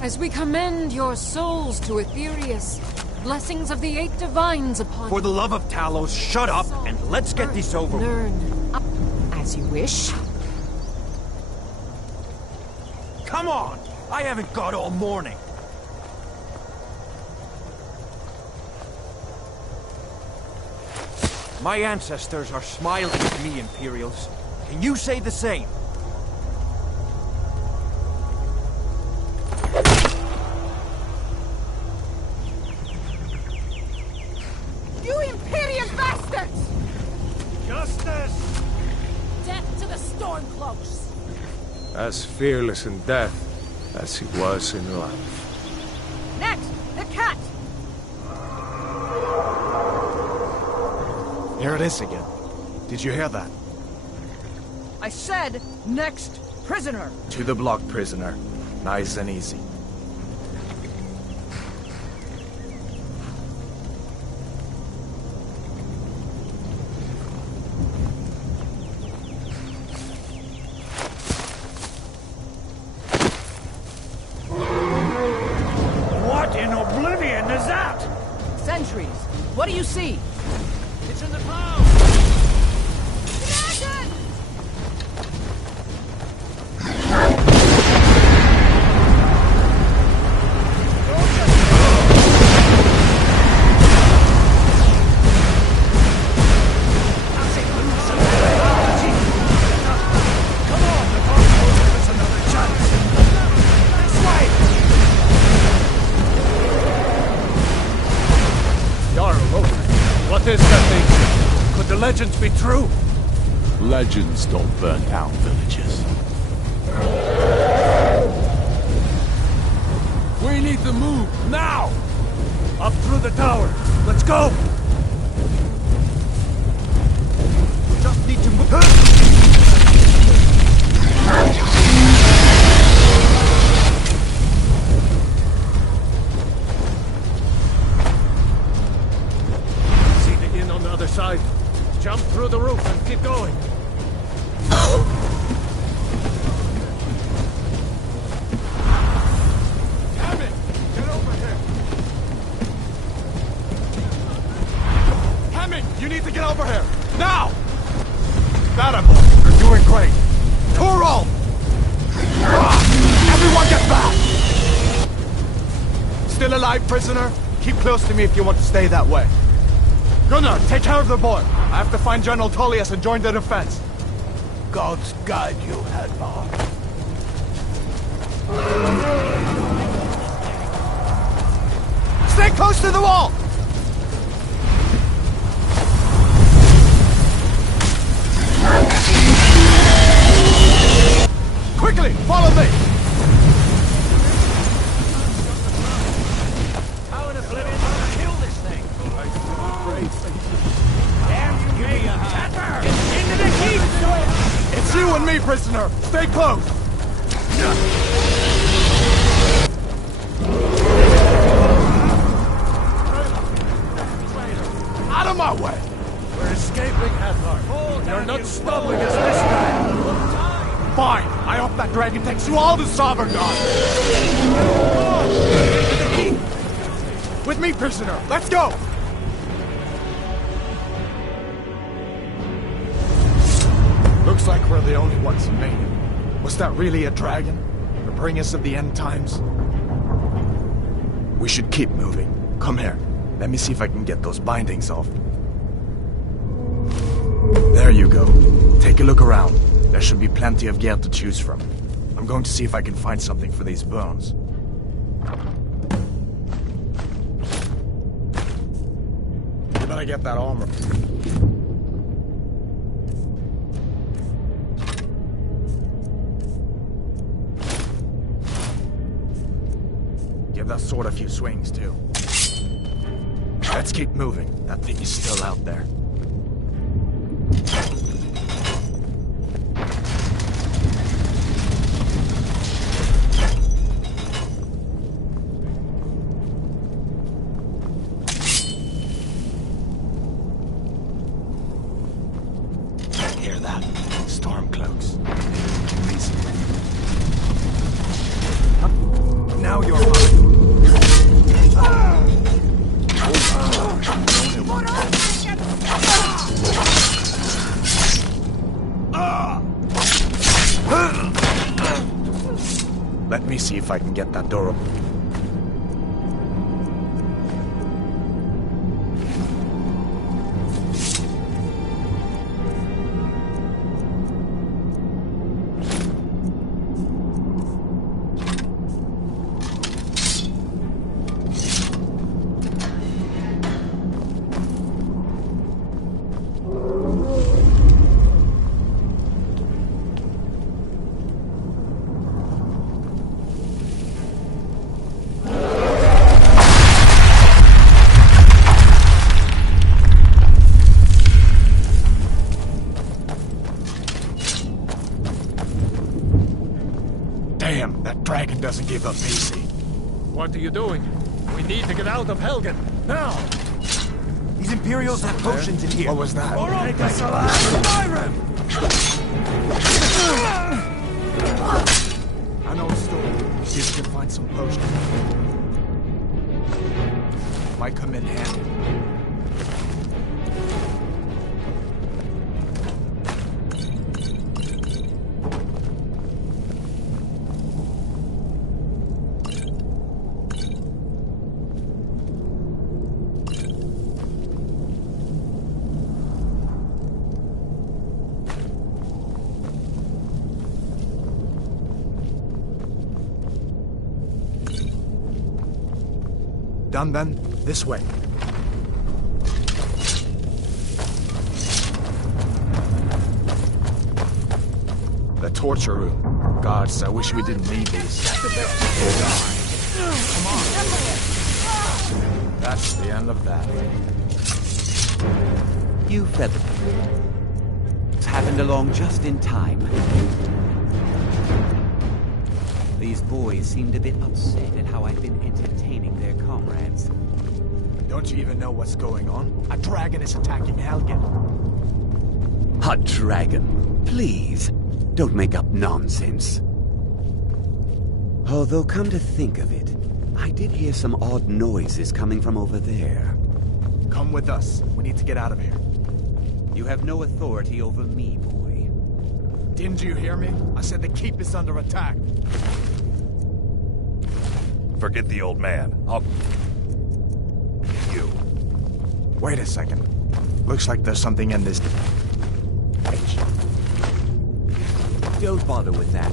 As we commend your souls to Aetherius, blessings of the 8 divines upon For the love of Talos, shut up and let's get this over with. Learn. As you wish. Come on! I haven't got all morning. My ancestors are smiling at me, Imperials. Can you say the same? You Imperial bastards! Justice! Death to the Stormcloaks! As fearless in death as he was in life. Next, the cat! Here it is again. Did you hear that? I said, next prisoner! To the block, prisoner. Nice and easy. What in oblivion is that? Sentries, what do you see? It's in the clouds! Dragon! Come on, the boss will give us another chance! This way! Jarl, what is that thing? Could the legends be true? Legends don't burn down villages. We need to move, now! Up through the tower. Let's go! Just need to move. See the inn on the other side. Jump through the roof and keep going. Hammond, get over here! Hammond, you need to get over here! Now! That boy, you're doing great. Toro! Everyone get back! Still alive, prisoner? Keep close to me if you want to stay that way. Gunnar, take care of the boy. I have to find General Tullius and join the defense. Gods guide you, Hadvar. Stay close to the wall! Quickly, follow me! How in oblivion do I kill this thing? Damn you, me, Catmer! Into the heat! It's you and me, prisoner! Stay close! Out of my way! We're escaping, Hadvar. You're not stopping us this time. Fine! I hope that dragon takes you all to Sovngarde! With me, prisoner! Let's go! Looks like we're the only ones who made it. Was that really a dragon? To bring us of the end times? We should keep moving. Come here. Let me see if I can get those bindings off. There you go. Take a look around. There should be plenty of gear to choose from. I'm going to see if I can find something for these bones. You better get that armor. Give that sword a few swings, too. Let's keep moving. That thing is still out there. Hear that? Stormcloaks. Now you're me see if I can get that door open. Damn, that dragon doesn't give up easy. What are you doing? We need to get out of Helgen, now! These Imperials have potions in here. What was that? Take us alive, Skyrim! I know a store. See if we can find some potions. Might come in handy. Done then? This way. The torture room. Gods, I wish we didn't need these. Come on. That's the end of that. You featherfall. It's happened along just in time. These boys seemed a bit upset at how I've been entertaining their comrades. Don't you even know what's going on? A dragon is attacking Helgen. A dragon, please, don't make up nonsense. Although, come to think of it, I did hear some odd noises coming from over there. Come with us. We need to get out of here. You have no authority over me, boy. Didn't you hear me? I said the keep is under attack. Forget the old man. You. Wait a second. Looks like there's something in this... Don't bother with that.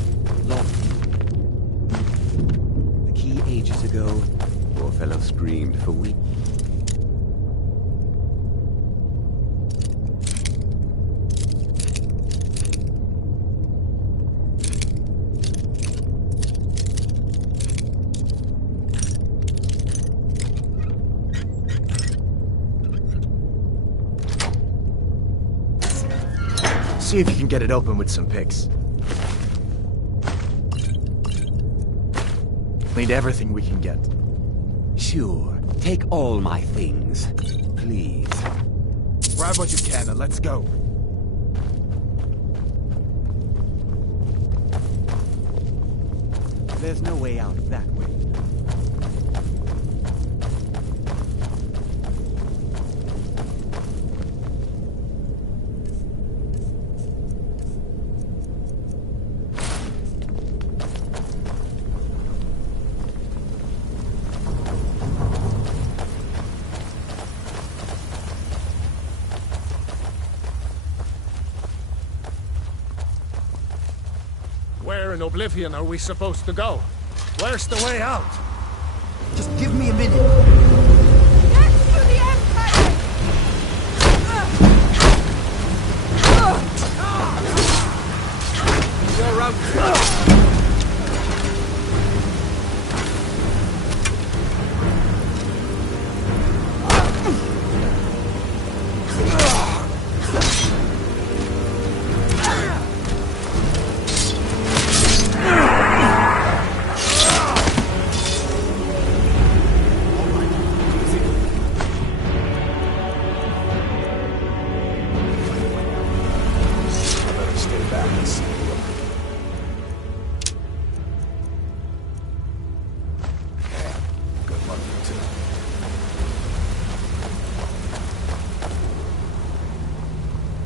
The key ages ago, poor fellow screamed for weeks. See if you can get it open with some picks. Need everything we can get. Sure, take all my things, please. Grab what you can and let's go. There's no way out that way. Where in Oblivion are we supposed to go? Where's the way out? Just give me a minute. Next to the Empire! You're out.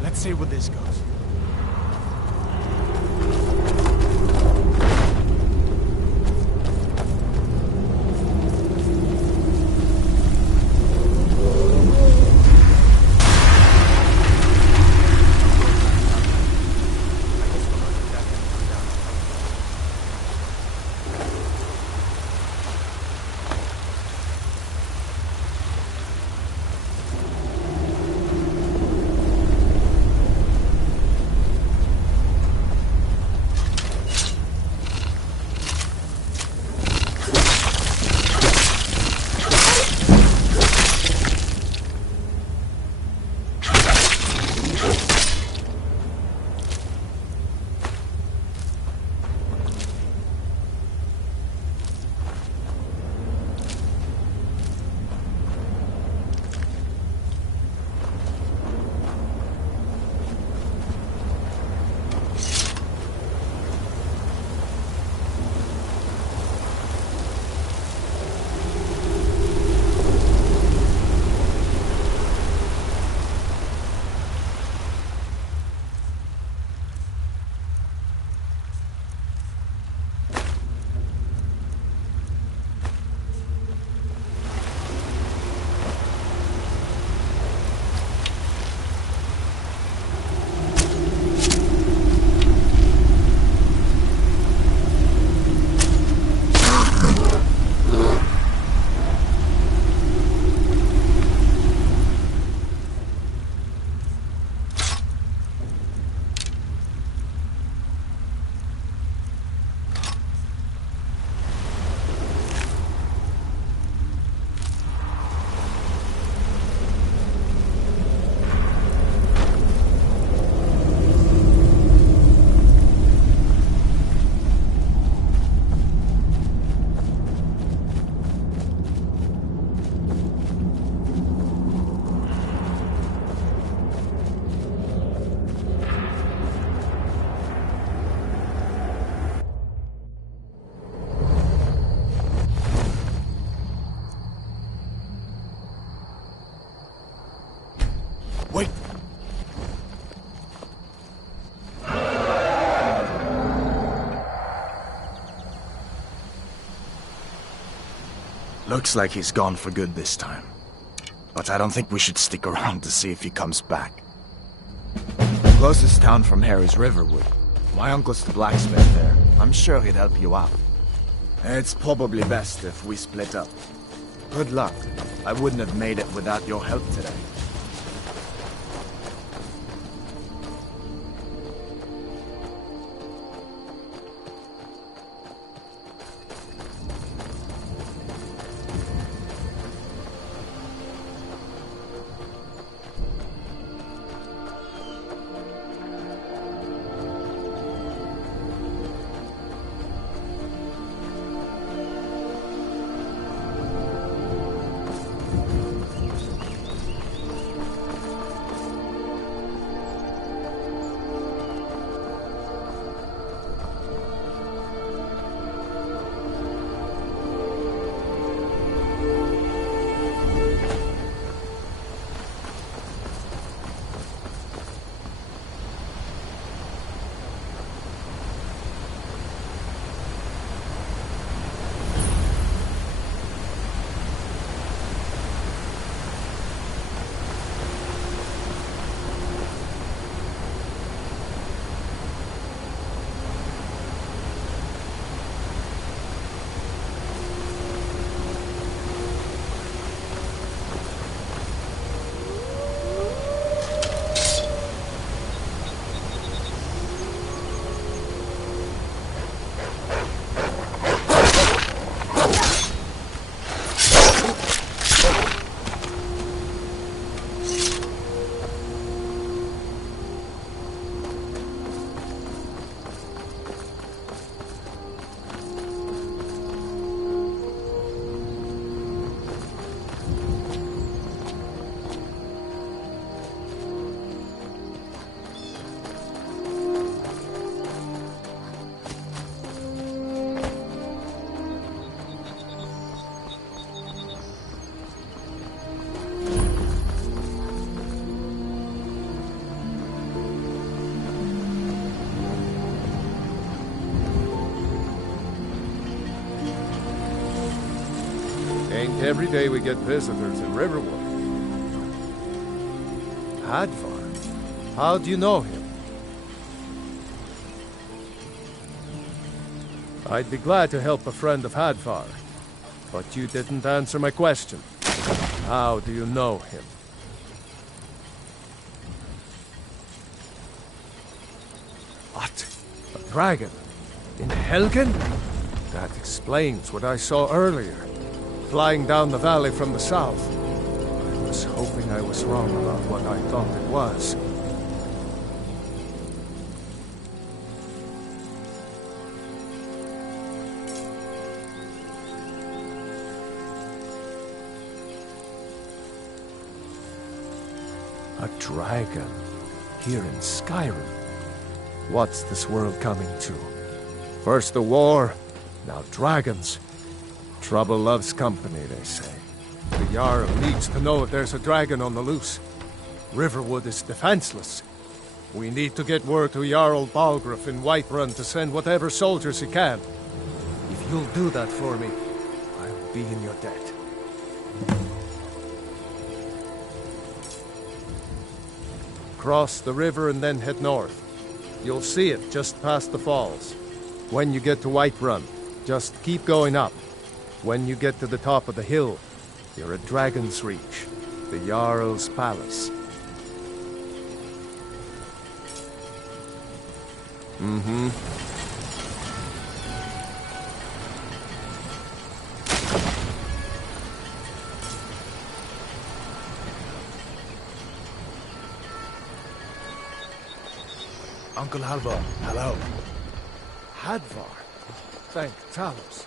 Let's see where this goes. Looks like he's gone for good this time. But I don't think we should stick around to see if he comes back. The closest town from here is Riverwood. My uncle's the blacksmith there. I'm sure he'd help you out. It's probably best if we split up. Good luck. I wouldn't have made it without your help today. Ain't every day we get visitors in Riverwood. Hadvar? How do you know him? I'd be glad to help a friend of Hadvar, but you didn't answer my question. How do you know him? What? A dragon? In Helgen? That explains what I saw earlier. Flying down the valley from the south. I was hoping I was wrong about what I thought it was. A dragon here in Skyrim. What's this world coming to? First the war, now dragons. Trouble loves company, they say. The Jarl needs to know if there's a dragon on the loose. Riverwood is defenseless. We need to get word to Jarl Balgruuf in Whiterun to send whatever soldiers he can. If you'll do that for me, I'll be in your debt. Cross the river and then head north. You'll see it just past the falls. When you get to Whiterun, just keep going up. When you get to the top of the hill, you're at Dragon's Reach, the Jarl's palace. Uncle Halvar, hello. Hadvar? Thank Talos.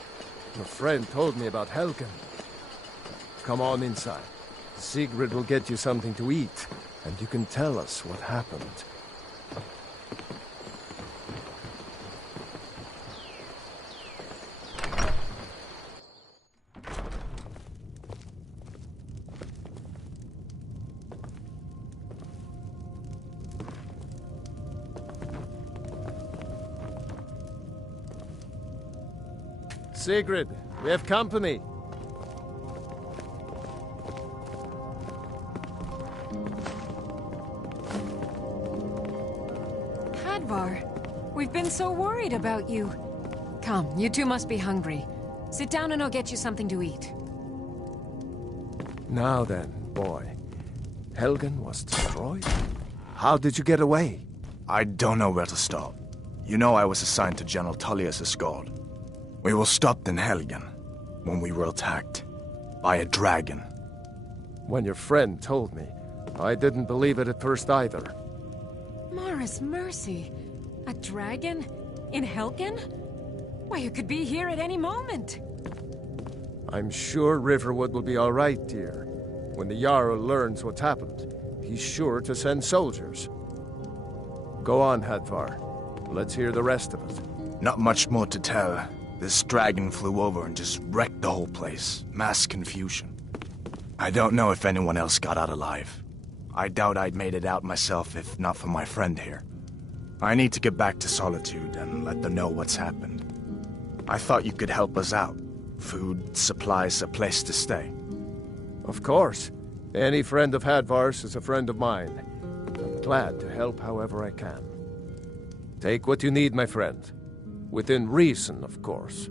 Your friend told me about Helgen. Come on inside. Sigrid will get you something to eat, and you can tell us what happened. Sigrid, we have company. Hadvar. We've been so worried about you. Come, you two must be hungry. Sit down and I'll get you something to eat. Now then, boy. Helgen was destroyed? How did you get away? I don't know where to start. You know I was assigned to General Tullius' guard. We were stopped in Helgen when we were attacked by a dragon. When your friend told me, I didn't believe it at first either. Mara's mercy. A dragon? In Helgen? Why, you could be here at any moment. I'm sure Riverwood will be all right, dear. When the Jarl learns what's happened, he's sure to send soldiers. Go on, Hadvar. Let's hear the rest of it. Not much more to tell. This dragon flew over and just wrecked the whole place. Mass confusion. I don't know if anyone else got out alive. I doubt I'd made it out myself if not for my friend here. I need to get back to Solitude and let them know what's happened. I thought you could help us out. Food, supplies, a place to stay. Of course. Any friend of Hadvar's is a friend of mine. I'm glad to help however I can. Take what you need, my friend. Within reason, of course.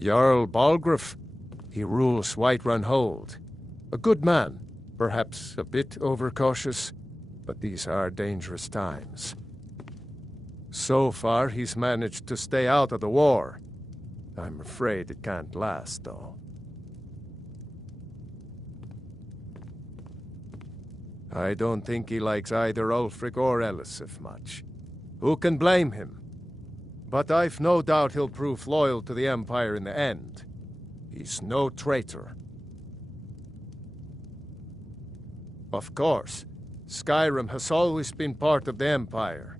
Jarl Balgruuf. He rules Whiterun Hold. A good man, perhaps a bit overcautious, but these are dangerous times. So far, he's managed to stay out of the war. I'm afraid it can't last, though. I don't think he likes either Ulfric or Elisif much. Who can blame him? But I've no doubt he'll prove loyal to the Empire in the end. He's no traitor. Of course, Skyrim has always been part of the Empire.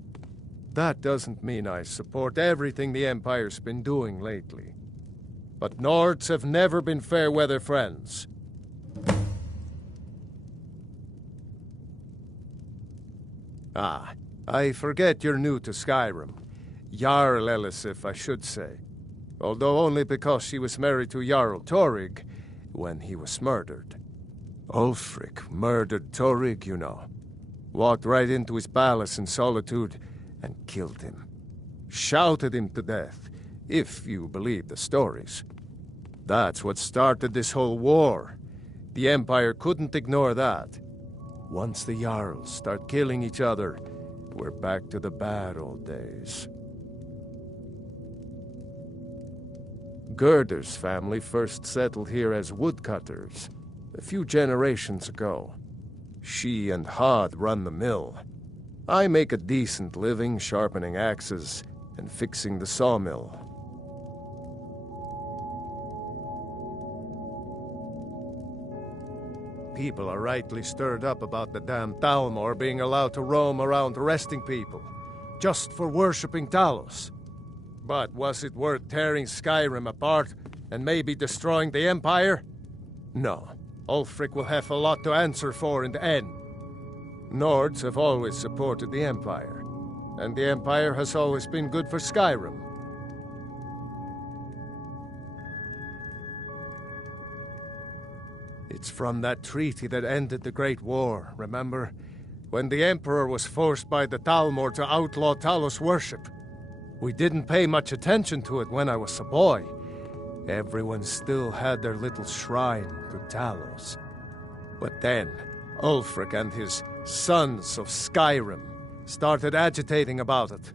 That doesn't mean I support everything the Empire's been doing lately. But Nords have never been fair-weather friends. Ah, I forget you're new to Skyrim. Jarl Elisif, I should say. Although only because she was married to Jarl Torrig when he was murdered. Ulfric murdered Torrig, you know. Walked right into his palace in Solitude and killed him. Shouted him to death, if you believe the stories. That's what started this whole war. The Empire couldn't ignore that. Once the Jarls start killing each other, we're back to the bad old days. Gerder's family first settled here as woodcutters, a few generations ago. She and Hod run the mill. I make a decent living sharpening axes and fixing the sawmill. People are rightly stirred up about the damn Thalmor being allowed to roam around arresting people, just for worshipping Talos. But was it worth tearing Skyrim apart and maybe destroying the Empire? No. Ulfric will have a lot to answer for in the end. Nords have always supported the Empire, and the Empire has always been good for Skyrim. It's from that treaty that ended the Great War, remember? When the Emperor was forced by the Thalmor to outlaw Talos worship. We didn't pay much attention to it when I was a boy. Everyone still had their little shrine to Talos. But then, Ulfric and his Sons of Skyrim started agitating about it.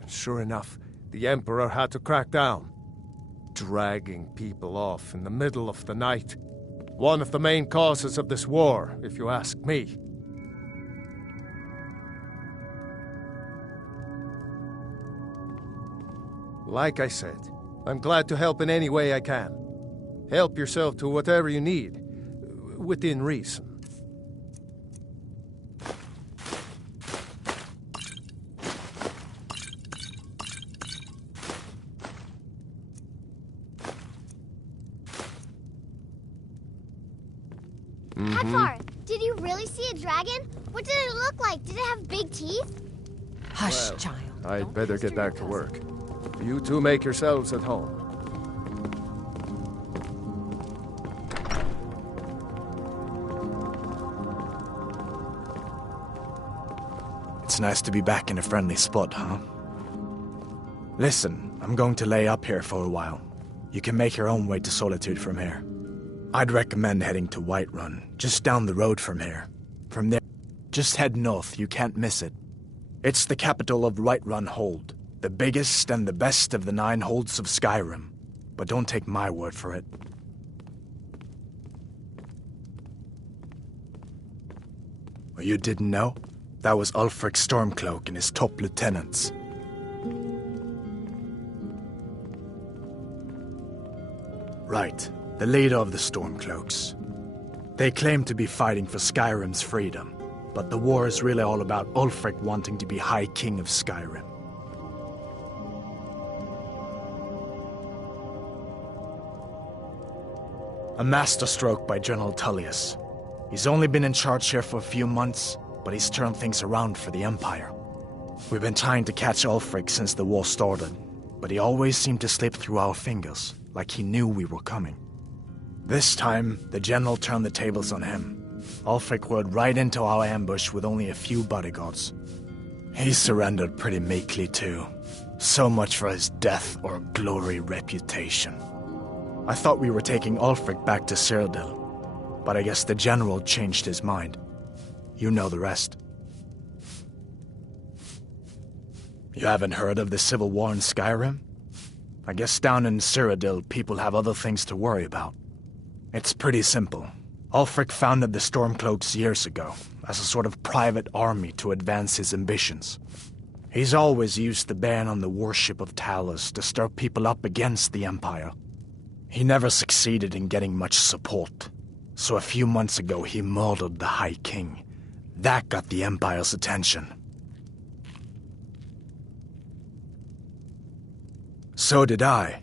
And sure enough, the Emperor had to crack down. Dragging people off in the middle of the night. One of the main causes of this war, if you ask me. Like I said, I'm glad to help in any way I can. Help yourself to whatever you need, within reason. Hadvar, did you really see a dragon? What did it look like? Did it have big teeth? Hush, child. I'd Don't better pester get your back to cousin. work. You two make yourselves at home. It's nice to be back in a friendly spot, huh? Listen, I'm going to lay up here for a while. You can make your own way to Solitude from here. I'd recommend heading to Whiterun, just down the road from here. From there, just head north, you can't miss it. It's the capital of Whiterun Hold, the biggest and the best of the 9 holds of Skyrim. But don't take my word for it. Well, you didn't know? That was Ulfric Stormcloak and his top lieutenants. Right, the leader of the Stormcloaks. They claim to be fighting for Skyrim's freedom, but the war is really all about Ulfric wanting to be High King of Skyrim. A masterstroke by General Tullius. He's only been in charge here for a few months, but he's turned things around for the Empire. We've been trying to catch Ulfric since the war started, but he always seemed to slip through our fingers, like he knew we were coming. This time, the general turned the tables on him. Ulfric rode right into our ambush with only a few bodyguards. He surrendered pretty meekly too. So much for his death or glory reputation. I thought we were taking Ulfric back to Cyrodiil, but I guess the general changed his mind. You know the rest. You haven't heard of the civil war in Skyrim? I guess down in Cyrodiil, people have other things to worry about. It's pretty simple. Ulfric founded the Stormcloaks years ago, as a sort of private army to advance his ambitions. He's always used the ban on the worship of Talos to stir people up against the Empire. He never succeeded in getting much support, so a few months ago he murdered the High King. That got the Empire's attention. So did I.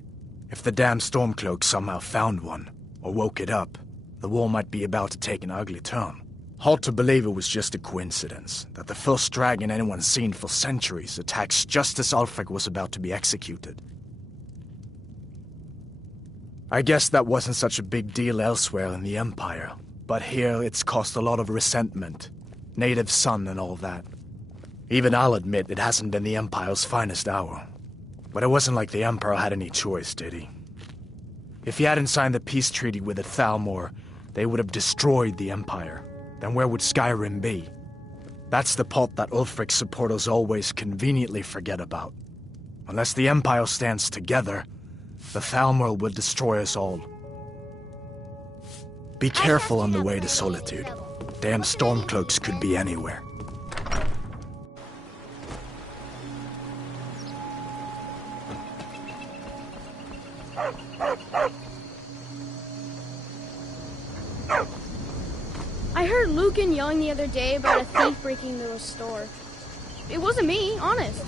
If the damn Stormcloak somehow found one, or woke it up, the war might be about to take an ugly turn. Hard to believe it was just a coincidence, that the first dragon anyone's seen for centuries attacks just as Ulfric was about to be executed. I guess that wasn't such a big deal elsewhere in the Empire, but here it's caused a lot of resentment. Native son and all that. Even I'll admit it hasn't been the Empire's finest hour. But it wasn't like the Emperor had any choice, did he? If he hadn't signed the peace treaty with the Thalmor, they would have destroyed the Empire. Then where would Skyrim be? That's the part that Ulfric's supporters always conveniently forget about. Unless the Empire stands together, the Thalmor will destroy us all. Be careful on the way to Solitude. Damn Stormcloaks could be anywhere. I heard Lucan yelling the other day about a thief breaking into a store. It wasn't me, honest.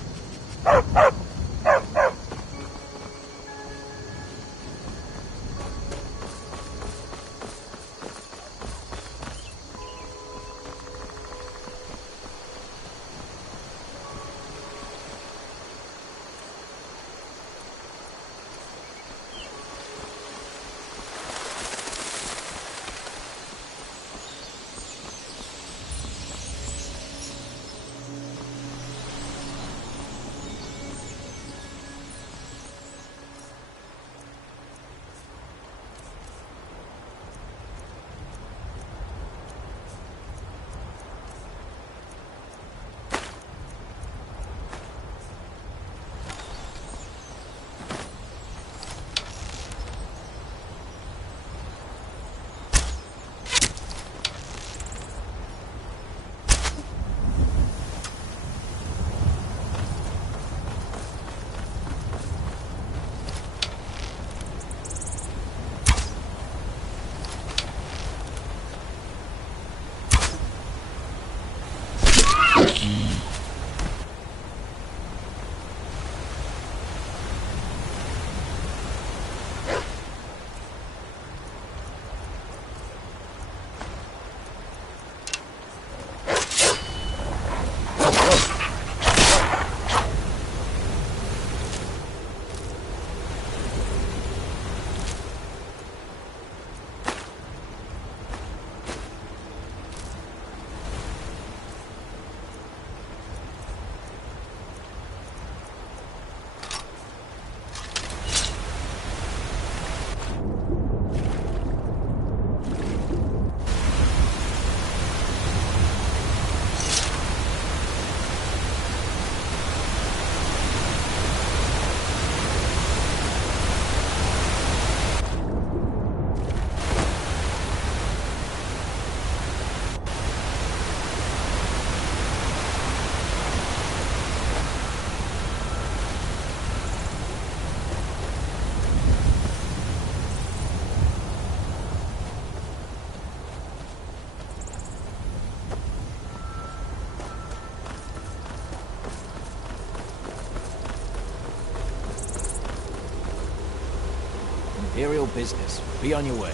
Imperial business. Be on your way.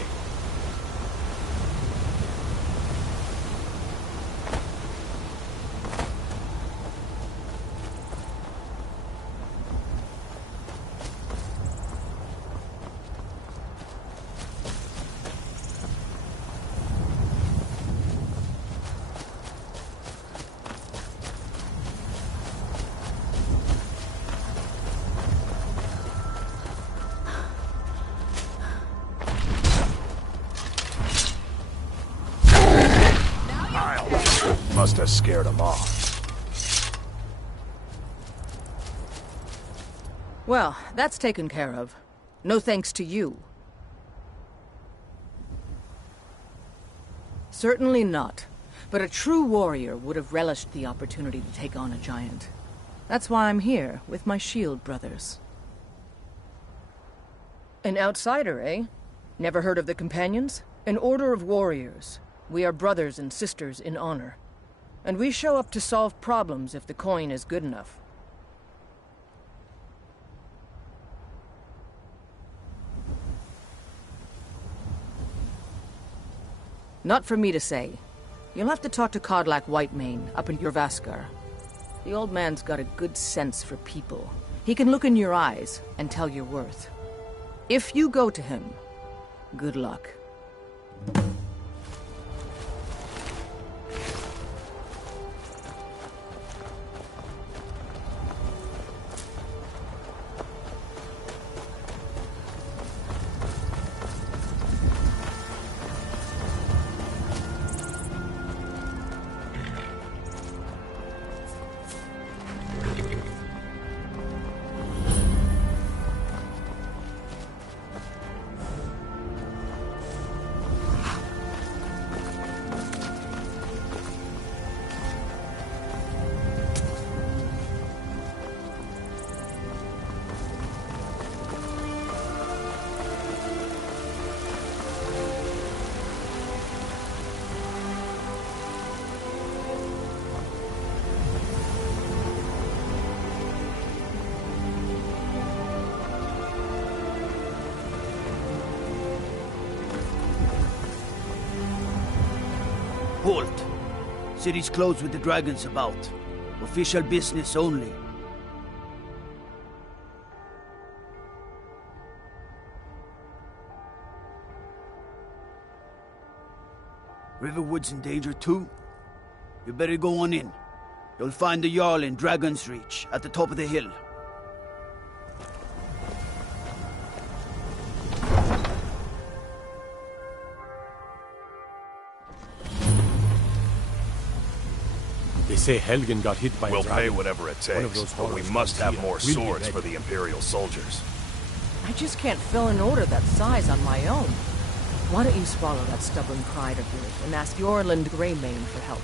Must have scared him off. Well, that's taken care of. No thanks to you. Certainly not. But a true warrior would have relished the opportunity to take on a giant. That's why I'm here, with my shield brothers. An outsider, eh? Never heard of the Companions? An order of warriors. We are brothers and sisters in honor. And we show up to solve problems if the coin is good enough. Not for me to say. You'll have to talk to Kodlak Whitemane up in Jorvaskar. The old man's got a good sense for people. He can look in your eyes and tell your worth. If you go to him, good luck. Halt! City's closed with the dragons about. Official business only. Riverwood's in danger too? You better go on in. You'll find the Jarl in Dragon's Reach, at the top of the hill. They say Helgen got hit by We'll a dragon. pay whatever it takes, but we must have more swords for the Imperial soldiers. I just can't fill an order that size on my own. Why don't you swallow that stubborn pride of yours and ask Jorland Greymane for help?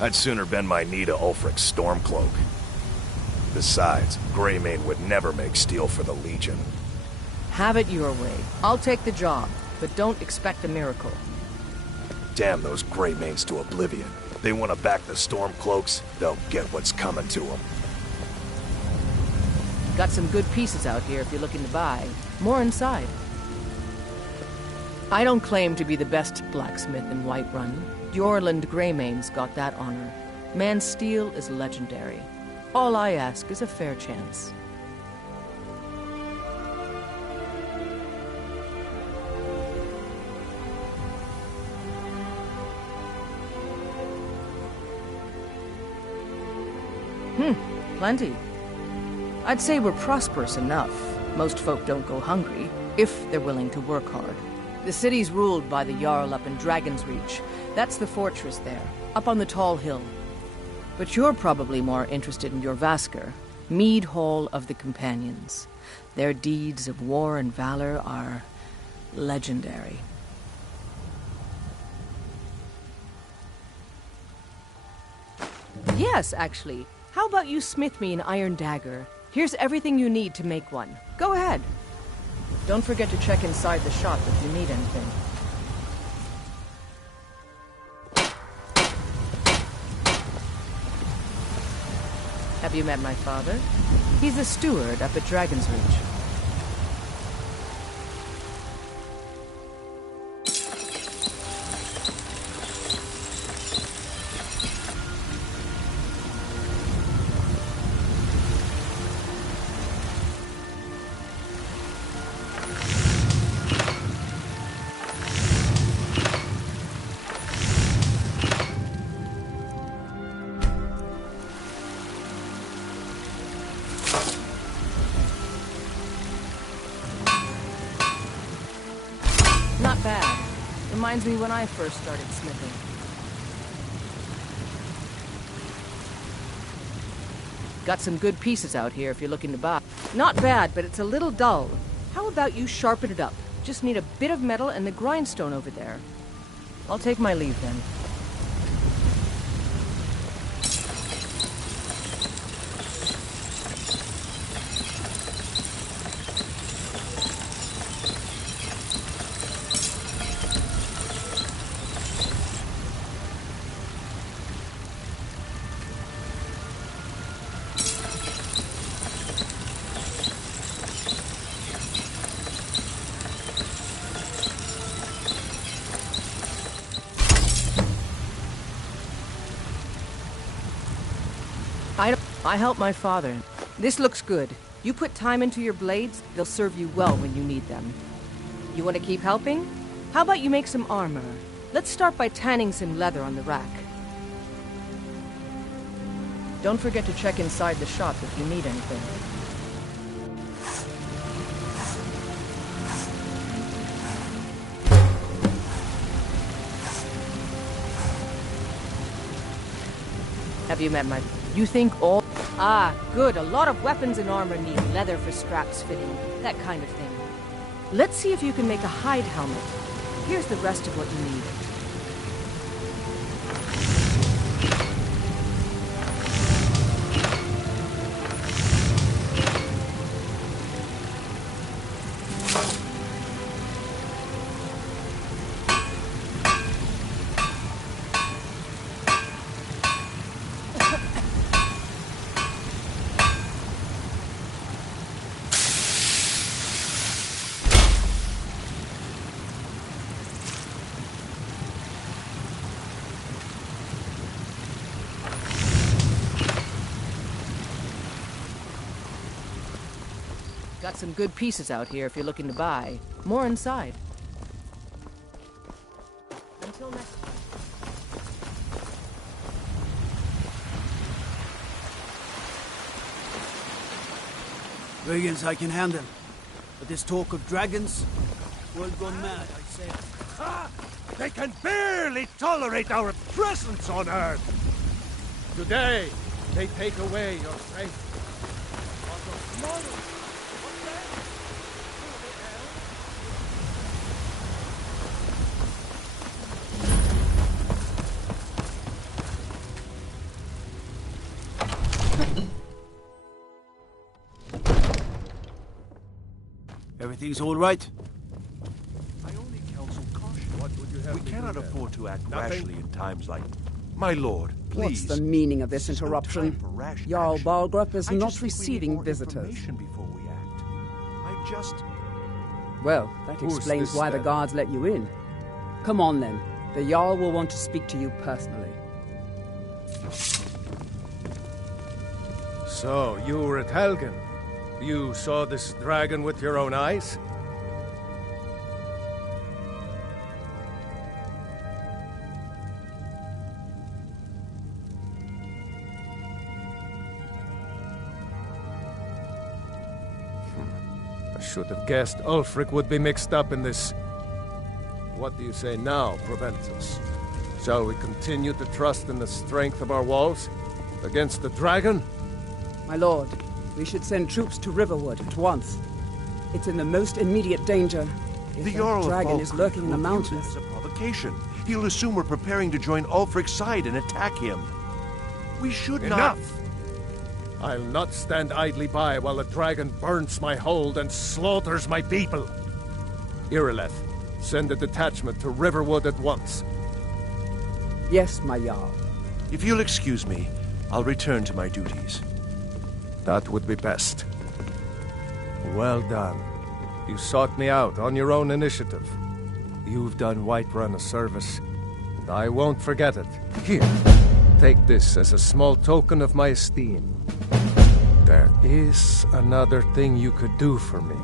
I'd sooner bend my knee to Ulfric's Stormcloak. Besides, Greymane would never make steel for the Legion. Have it your way. I'll take the job, but don't expect a miracle. Damn those Greymanes to oblivion. They want to back the Stormcloaks, they'll get what's coming to them. Got some good pieces out here if you're looking to buy. More inside. I don't claim to be the best blacksmith in Whiterun. Jorland Greymane's got that honor. Man's steel is legendary. All I ask is a fair chance. Plenty. I'd say we're prosperous enough. Most folk don't go hungry, if they're willing to work hard. The city's ruled by the Jarl up in Dragon's Reach. That's the fortress there, up on the tall hill. But you're probably more interested in Jorvaskar, Mead Hall of the Companions. Their deeds of war and valor are legendary. Yes, actually. How about you smith me an iron dagger? Here's everything you need to make one. Go ahead. Don't forget to check inside the shop if you need anything. Have you met my father? He's a steward up at Dragon's Reach. Not bad. Reminds me when I first started smithing. Got some good pieces out here if you're looking to buy. Not bad, but it's a little dull. How about you sharpen it up? Just need a bit of metal and the grindstone over there. I'll take my leave then. I help my father. This looks good. You put time into your blades, they'll serve you well when you need them. You want to keep helping? How about you make some armor? Let's start by tanning some leather on the rack. Don't forget to check inside the shop if you need anything. Have you met my... You think all... Ah, good. A lot of weapons and armor need leather for straps fitting. That kind of thing. Let's see if you can make a hide helmet. Here's the rest of what you need. Got some good pieces out here if you're looking to buy. More inside. Until next time. Brigands I can handle. But this talk of dragons, world gone mad, I say. Ah! They can barely tolerate our presence on Earth! Today, they take away your strength. Everything's all right? I only counsel caution. What would you have We cannot afford to act Nothing? rashly in times like... My lord, please. What's the meaning of this There's no interruption? time for rash Jarl action. Balgrup is I not just think we need receiving more visitors. information before we act. I just... Well, that Who's explains this why the then? guards let you in. Come on then. The Jarl will want to speak to you personally. So, you were at Helgen. You saw this dragon with your own eyes? I should have guessed Ulfric would be mixed up in this. What do you say now, Proventus? Shall we continue to trust in the strength of our walls? Against the dragon? My lord, we should send troops to Riverwood at once. It's in the most immediate danger. If The that Jarl of dragon is Falkreath lurking in the will use it mountains. as a provocation. He'll assume we're preparing to join Ulfric's side and attack him. We should not... Enough! I'll not stand idly by while the dragon burns my hold and slaughters my people. Irileth, send a detachment to Riverwood at once. Yes, my Jarl. If you'll excuse me, I'll return to my duties. That would be best. Well done. You sought me out on your own initiative. You've done Whiterun a service, and I won't forget it. Here, take this as a small token of my esteem. There is another thing you could do for me.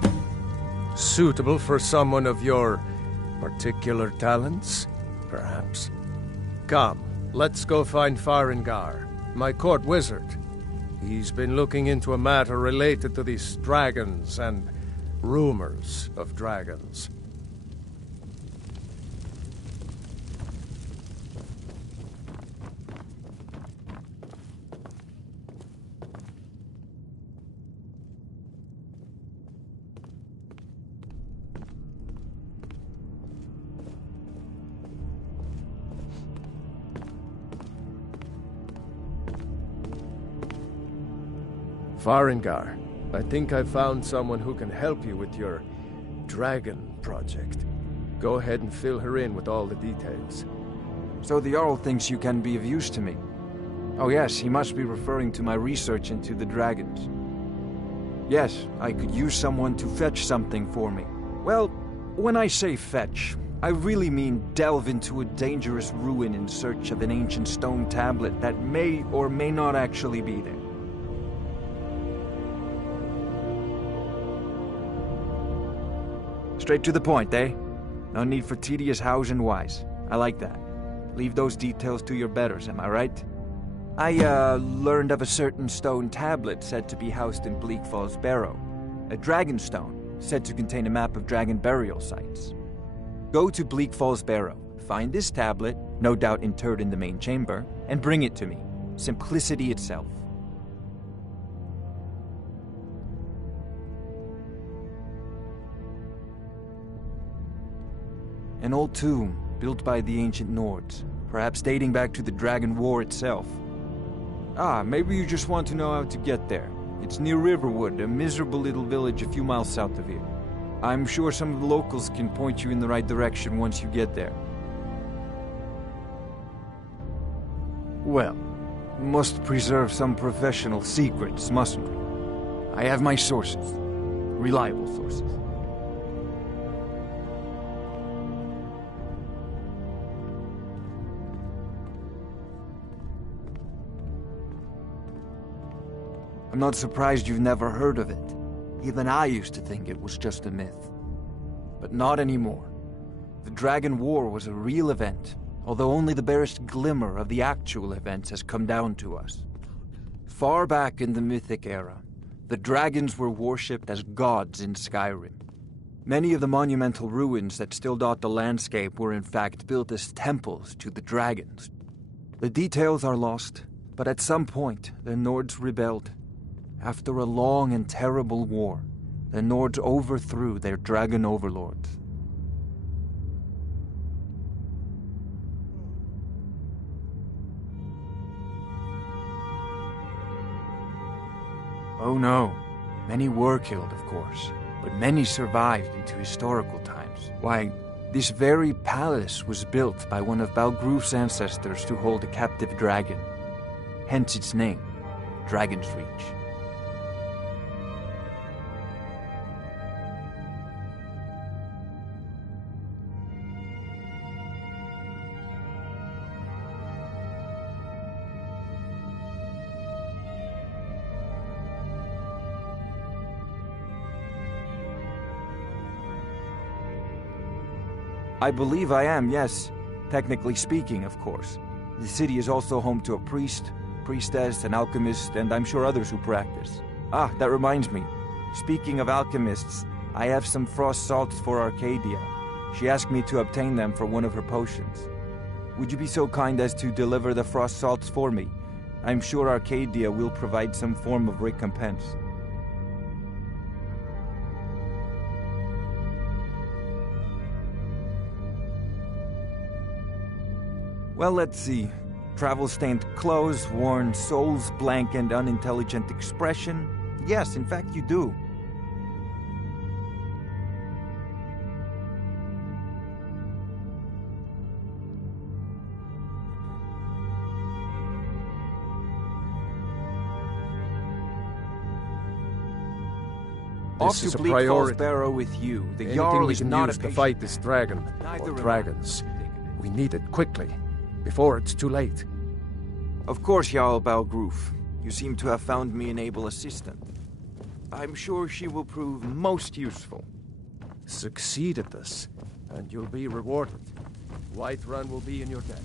Suitable for someone of your particular talents, perhaps. Come, let's go find Farengar, my court wizard. He's been looking into a matter related to these dragons and rumors of dragons. Farengar, I think I found someone who can help you with your dragon project. Go ahead and fill her in with all the details. So the Jarl thinks you can be of use to me. Oh yes, he must be referring to my research into the dragons. Yes, I could use someone to fetch something for me. Well, when I say fetch, I really mean delve into a dangerous ruin in search of an ancient stone tablet that may or may not actually be there. Straight to the point, eh? No need for tedious hows and whys. I like that. Leave those details to your betters, am I right? I, learned of a certain stone tablet said to be housed in Bleak Falls Barrow. A dragon stone, said to contain a map of dragon burial sites. Go to Bleak Falls Barrow, find this tablet, no doubt interred in the main chamber, and bring it to me. Simplicity itself. An old tomb, built by the ancient Nords, perhaps dating back to the Dragon War itself. Ah, maybe you just want to know how to get there. It's near Riverwood, a miserable little village a few miles south of here. I'm sure some of the locals can point you in the right direction once you get there. Well, must preserve some professional secrets, mustn't we? I have my sources. Reliable sources. I'm not surprised you've never heard of it. Even I used to think it was just a myth. But not anymore. The Dragon War was a real event, although only the barest glimmer of the actual events has come down to us. Far back in the Mythic era, the dragons were worshipped as gods in Skyrim. Many of the monumental ruins that still dot the landscape were in fact built as temples to the dragons. The details are lost, but at some point the Nords rebelled. After a long and terrible war, the Nords overthrew their dragon overlords. Oh no, many were killed, of course, but many survived into historical times. Why, this very palace was built by one of Balgruf's ancestors to hold a captive dragon. Hence its name, Dragon's Reach. I believe I am, yes. Technically speaking, of course. The city is also home to a priest, priestess, an alchemist, and I'm sure others who practice. Ah, that reminds me. Speaking of alchemists, I have some frost salts for Arcadia. She asked me to obtain them for one of her potions. Would you be so kind as to deliver the frost salts for me? I'm sure Arcadia will provide some form of recompense. Well, let's see. Travel-stained clothes, worn soul's blank and unintelligent expression. Yes, in fact, you do. This is a priority. Barrow with you. The Anything Jarl we is can not use a to fight this dragon, or dragons. We need it quickly, before it's too late. Of course, Jarl Balgruf. You seem to have found me an able assistant. I'm sure she will prove most useful. Succeed at this, and you'll be rewarded. Whiterun will be in your debt.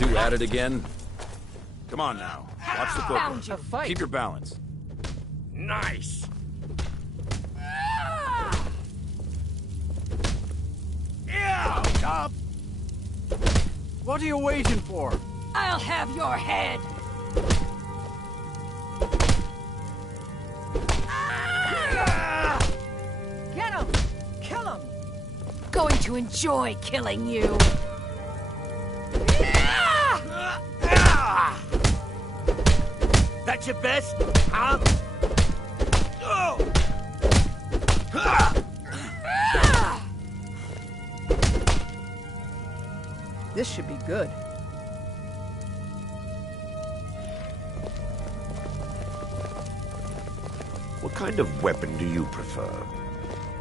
two at it again? Come on now. Watch the Found you. footwork. Keep your balance. Nice. Yeah! Stop! What are you waiting for? I'll have your head. Get him! Kill him! Going to enjoy killing you. That's your best, huh? Oh! This should be good. What kind of weapon do you prefer?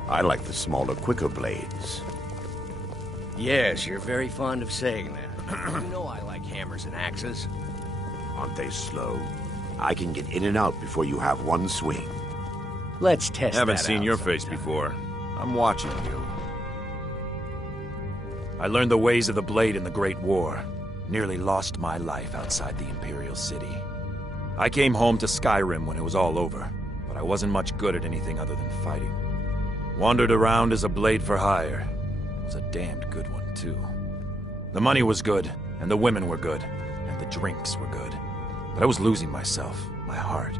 I like the smaller, quicker blades. Yes, you're very fond of saying that. You know I like hammers and axes. Aren't they slow? I can get in and out before you have one swing. Let's test Haven't that seen out your sometime. face before. I'm watching you. I learned the ways of the blade in the Great War. Nearly lost my life outside the Imperial City. I came home to Skyrim when it was all over, but I wasn't much good at anything other than fighting. Wandered around as a blade for hire. Was a damned good one, too. The money was good, and the women were good, and the drinks were good. But I was losing myself, my heart.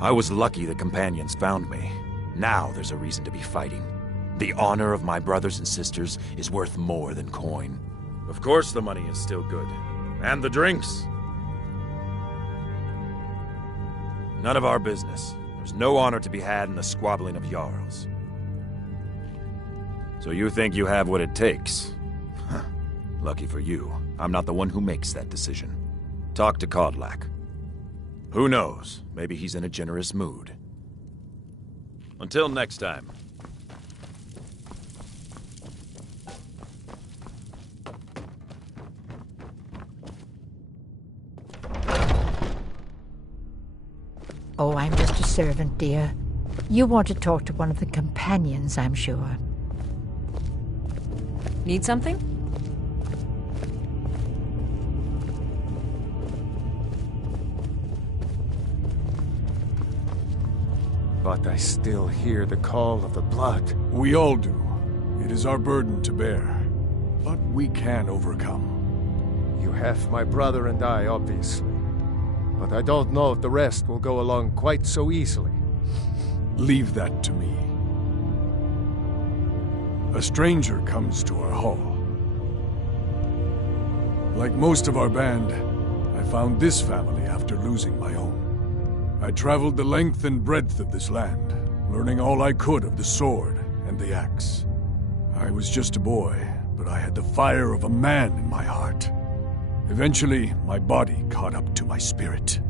I was lucky the companions found me. Now there's a reason to be fighting. The honor of my brothers and sisters is worth more than coin. Of course the money is still good. And the drinks. None of our business. There's no honor to be had in the squabbling of Jarls. So you think you have what it takes? Lucky for you, I'm not the one who makes that decision. Talk to Kodlak. Who knows? Maybe he's in a generous mood. Until next time. Oh, I'm just a servant, dear. You want to talk to one of the companions, I'm sure. Need something? But I still hear the call of the blood. We all do. It is our burden to bear. But we can overcome. You have my brother and I, obviously. But I don't know if the rest will go along quite so easily. Leave that to me. A stranger comes to our hall. Like most of our band, I found this family after losing my own. I traveled the length and breadth of this land, learning all I could of the sword and the axe. I was just a boy, but I had the fire of a man in my heart. Eventually, my body caught up to my spirit.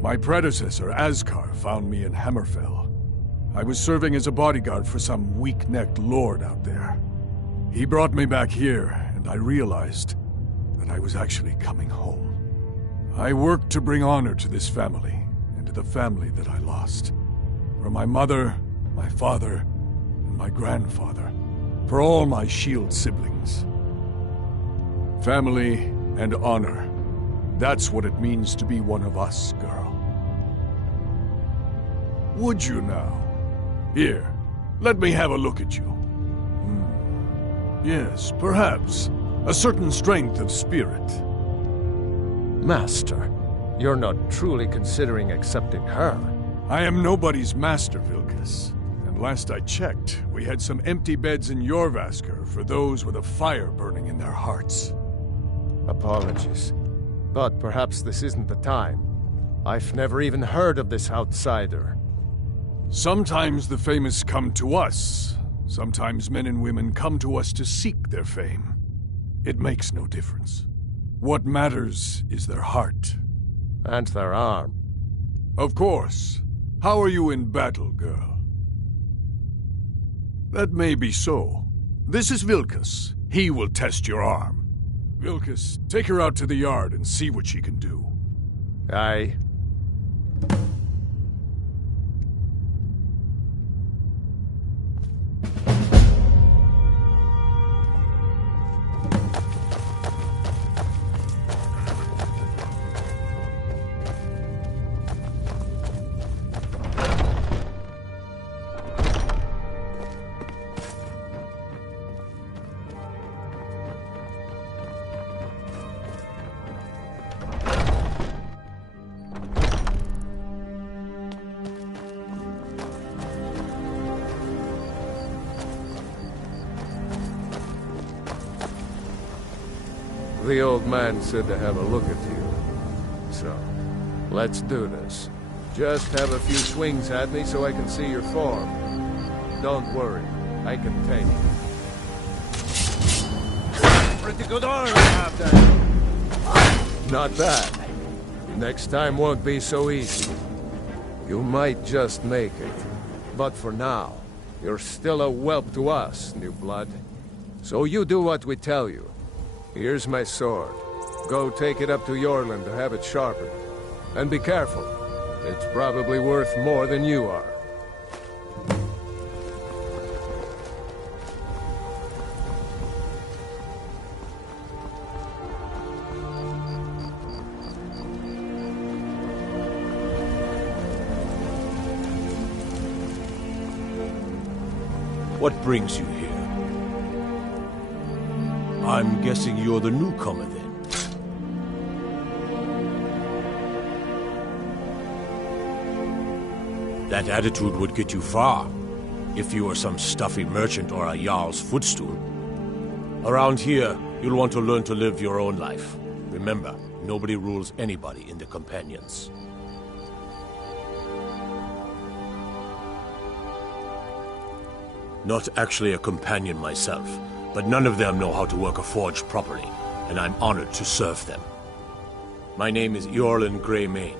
My predecessor, Askar, found me in Hammerfell. I was serving as a bodyguard for some weak-necked lord out there. He brought me back here, and I realized that I was actually coming home. I worked to bring honor to this family, and to the family that I lost. For my mother, my father, and my grandfather. For all my shield siblings. Family and honor. That's what it means to be one of us, girl. Would you now? Here, let me have a look at you. Yes, perhaps. A certain strength of spirit. Master, you're not truly considering accepting her. I am nobody's master, Vilkas. And last I checked, we had some empty beds in Jorvaskr for those with a fire burning in their hearts. Apologies. But perhaps this isn't the time. I've never even heard of this outsider. Sometimes the famous come to us. Sometimes men and women come to us to seek their fame. It makes no difference. What matters is their heart. And their arm. Of course. How are you in battle, girl? That may be so. This is Vilkas. He will test your arm. Vilkas, take her out to the yard and see what she can do. Aye. The old man said to have a look at you. So, let's do this. Just have a few swings at me so I can see your form. Don't worry, I can take it. Pretty good arm you have there. Not bad. Next time won't be so easy. You might just make it. But for now, you're still a whelp to us, new blood. So you do what we tell you. Here's my sword. Go take it up to Yorland to have it sharpened. And be careful. It's probably worth more than you are. What brings you here? I'm guessing you're the newcomer, then. That attitude would get you far, if you were some stuffy merchant or a Jarl's footstool. Around here, you'll want to learn to live your own life. Remember, nobody rules anybody in the Companions. Not actually a companion myself, but none of them know how to work a forge properly, and I'm honored to serve them. My name is Eorlin Greymane.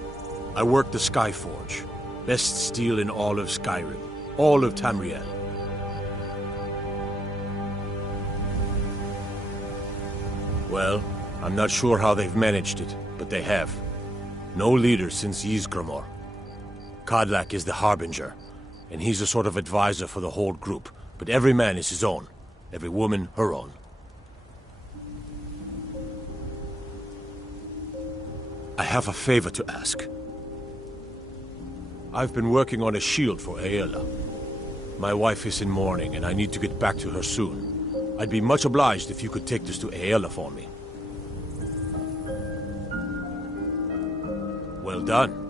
I work the Skyforge. Best steel in all of Skyrim, all of Tamriel. Well, I'm not sure how they've managed it, but they have. No leader since Ysgramor. Kodlak is the Harbinger, and he's a sort of advisor for the whole group, but every man is his own, every woman her own. I have a favor to ask. I've been working on a shield for Aela. My wife is in mourning, and I need to get back to her soon. I'd be much obliged if you could take this to Aela for me. Well done.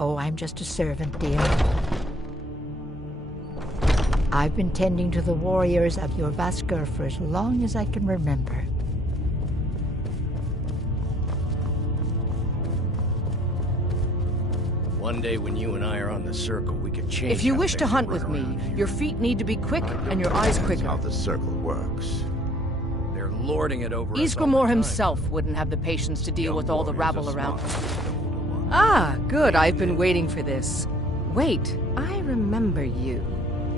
Oh, I'm just a servant, dear. I've been tending to the warriors of your Vaskr for as long as I can remember. One day when you and I are on the circle, we could change. If you how wish to things hunt work with me, around here. your feet need to be quick and your eyes quicker. How the circle works. They're lording it over us all the Ysgramor time. himself wouldn't have the patience to deal with all the rabble around him. Ah, good. I've been waiting for this. Wait, I remember you.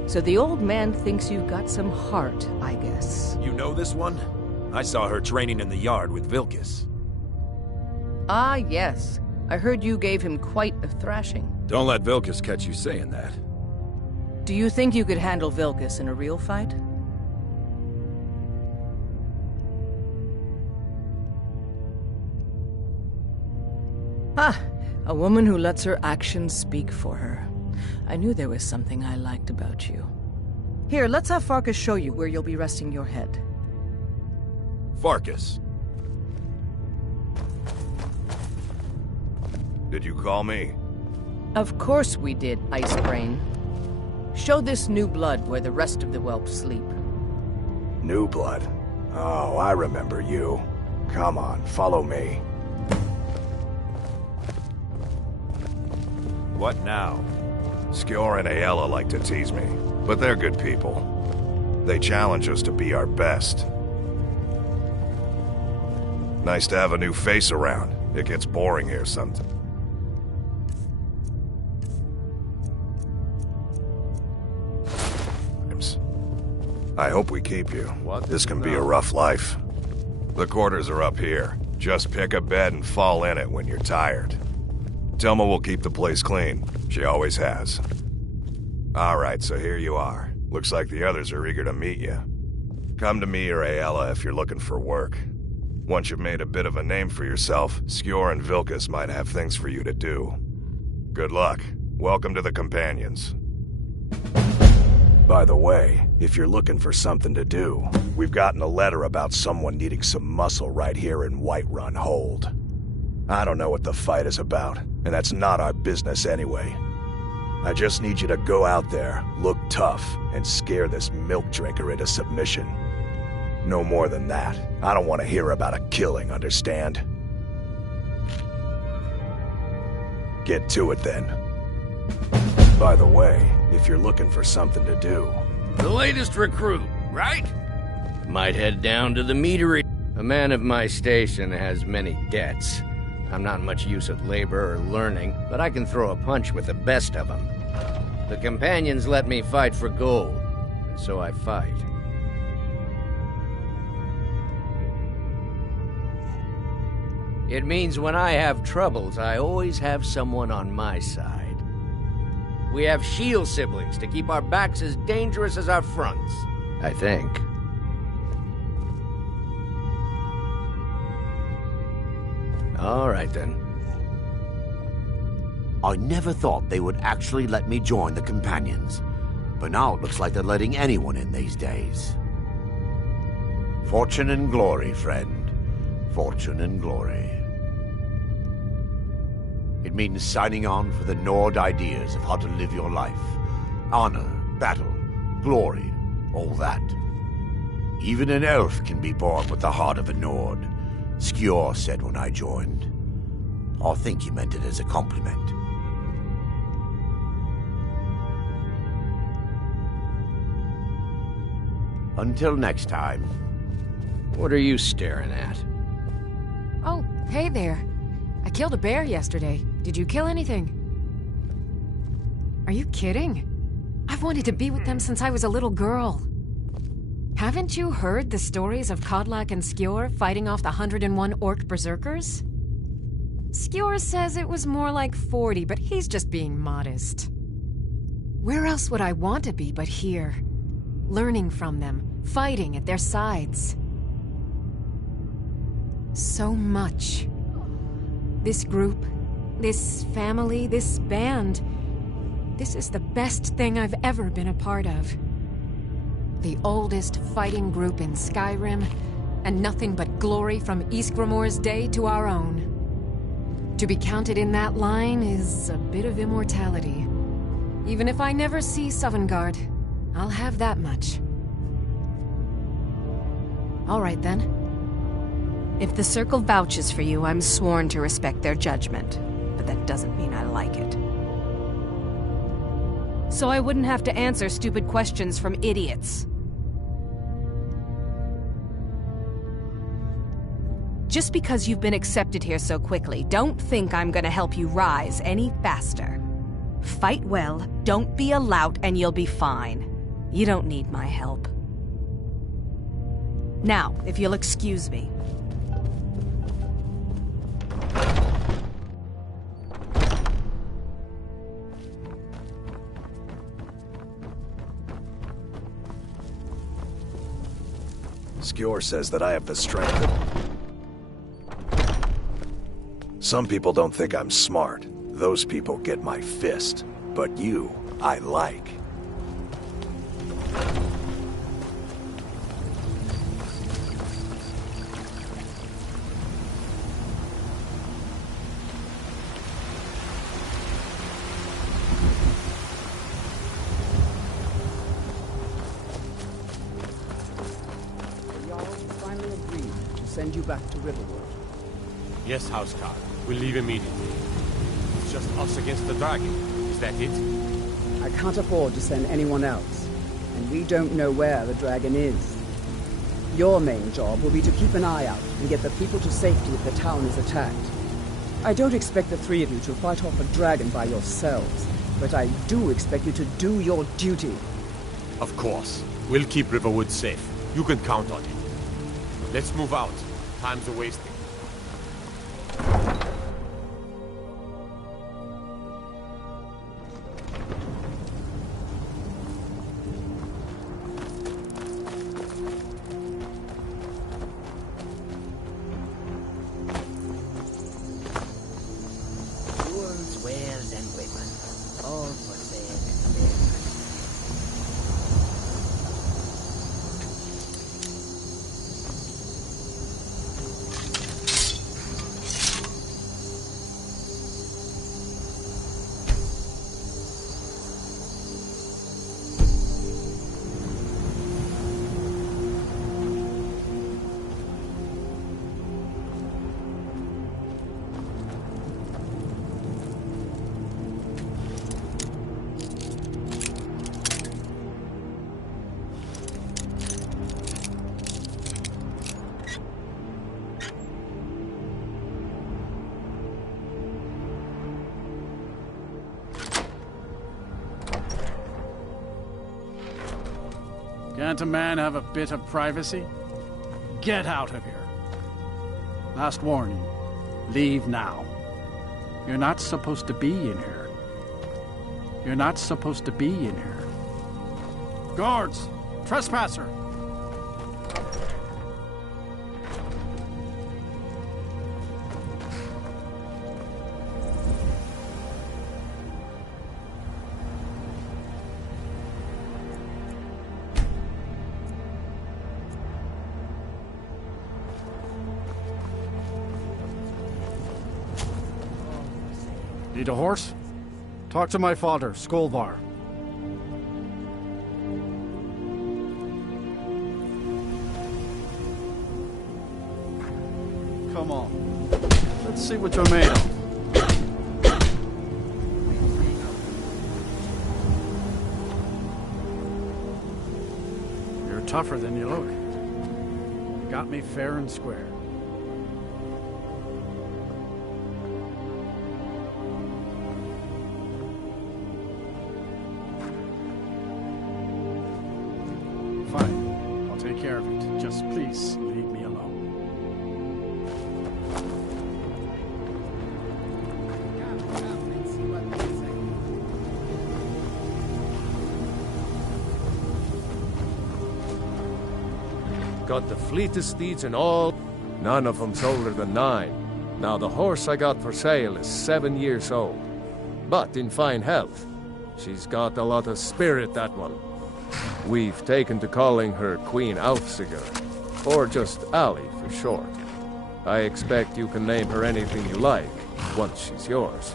So the old man thinks you've got some heart, I guess. You know this one? I saw her training in the yard with Vilkis. Ah, yes. I heard you gave him quite a thrashing. Don't let Vilkis catch you saying that. Do you think you could handle Vilkis in a real fight? Ah, a woman who lets her actions speak for her. I knew there was something I liked about you. Here, let's have Farkas show you where you'll be resting your head. Farkas. Did you call me? Of course we did, Icebrain. Show this new blood where the rest of the whelps sleep. New blood. Oh, I remember you. Come on, follow me. What now? Skjor and Aela like to tease me, but they're good people. They challenge us to be our best. Nice to have a new face around. It gets boring here sometimes. I hope we keep you. This can be a rough life. The quarters are up here. Just pick a bed and fall in it when you're tired. Telma will keep the place clean. She always has. Alright, so here you are. Looks like the others are eager to meet you. Come to me or Aela if you're looking for work. Once you've made a bit of a name for yourself, Skjor and Vilkas might have things for you to do. Good luck. Welcome to the Companions. By the way, if you're looking for something to do, we've gotten a letter about someone needing some muscle right here in Whiterun Hold. I don't know what the fight is about, and that's not our business anyway. I just need you to go out there, look tough, and scare this milk drinker into submission. No more than that. I don't want to hear about a killing, understand? Get to it then. By the way, if you're looking for something to do... The latest recruit, right? Might head down to the meadery. A man of my station has many debts. I'm not much use at labor or learning, but I can throw a punch with the best of them. The Companions let me fight for gold, and so I fight. It means when I have troubles, I always have someone on my side. We have shield siblings to keep our backs as dangerous as our fronts, I think. All right, then. I never thought they would actually let me join the Companions, but now it looks like they're letting anyone in these days. Fortune and glory, friend. Fortune and glory. It means signing on for the Nord ideas of how to live your life. Honor, battle, glory, all that. Even an elf can be born with the heart of a Nord, Skjor said when I joined. I think he meant it as a compliment. Until next time. What are you staring at? Oh, hey there. I killed a bear yesterday. Did you kill anything? Are you kidding? I've wanted to be with them since I was a little girl. Haven't you heard the stories of Kodlak and Skjor fighting off the 101 orc berserkers? Skjor says it was more like 40, but he's just being modest. Where else would I want to be but here? Learning from them, fighting at their sides. So much. This group, this family, this band. This is the best thing I've ever been a part of. The oldest fighting group in Skyrim, and nothing but glory from Ysgramor's day to our own. To be counted in that line is a bit of immortality. Even if I never see Sovngarde, I'll have that much. All right, then. If the Circle vouches for you, I'm sworn to respect their judgment. But that doesn't mean I like it. So I wouldn't have to answer stupid questions from idiots. Just because you've been accepted here so quickly, don't think I'm gonna help you rise any faster. Fight well, don't be a lout, and you'll be fine. You don't need my help. Now, if you'll excuse me. Skjor says that I have the strength of... Some people don't think I'm smart. Those people get my fist. But you, I like. Send you back to Riverwood. Yes, Housecarl. We'll leave immediately. It's just us against the dragon. Is that it? I can't afford to send anyone else, and we don't know where the dragon is. Your main job will be to keep an eye out and get the people to safety if the town is attacked. I don't expect the three of you to fight off a dragon by yourselves, but I do expect you to do your duty. Of course. We'll keep Riverwood safe. You can count on it. Let's move out. Time's a-wasting. Can't a man have a bit of privacy? Get out of here. Last warning. Leave now. You're not supposed to be in here. You're not supposed to be in here. Guards! Trespasser! Need a horse? Talk to my father, Skolvar. Come on. Let's see what you're made of. You're tougher than you look. You got me fair and square. Fine. I'll take care of it. Just please leave me alone. Got the fleetest steeds in all. None of them's older than 9. Now the horse I got for sale is 7 years old. But in fine health. She's got a lot of spirit, that one. We've taken to calling her Queen Alfsiger, or just Ali for short. I expect you can name her anything you like, once she's yours.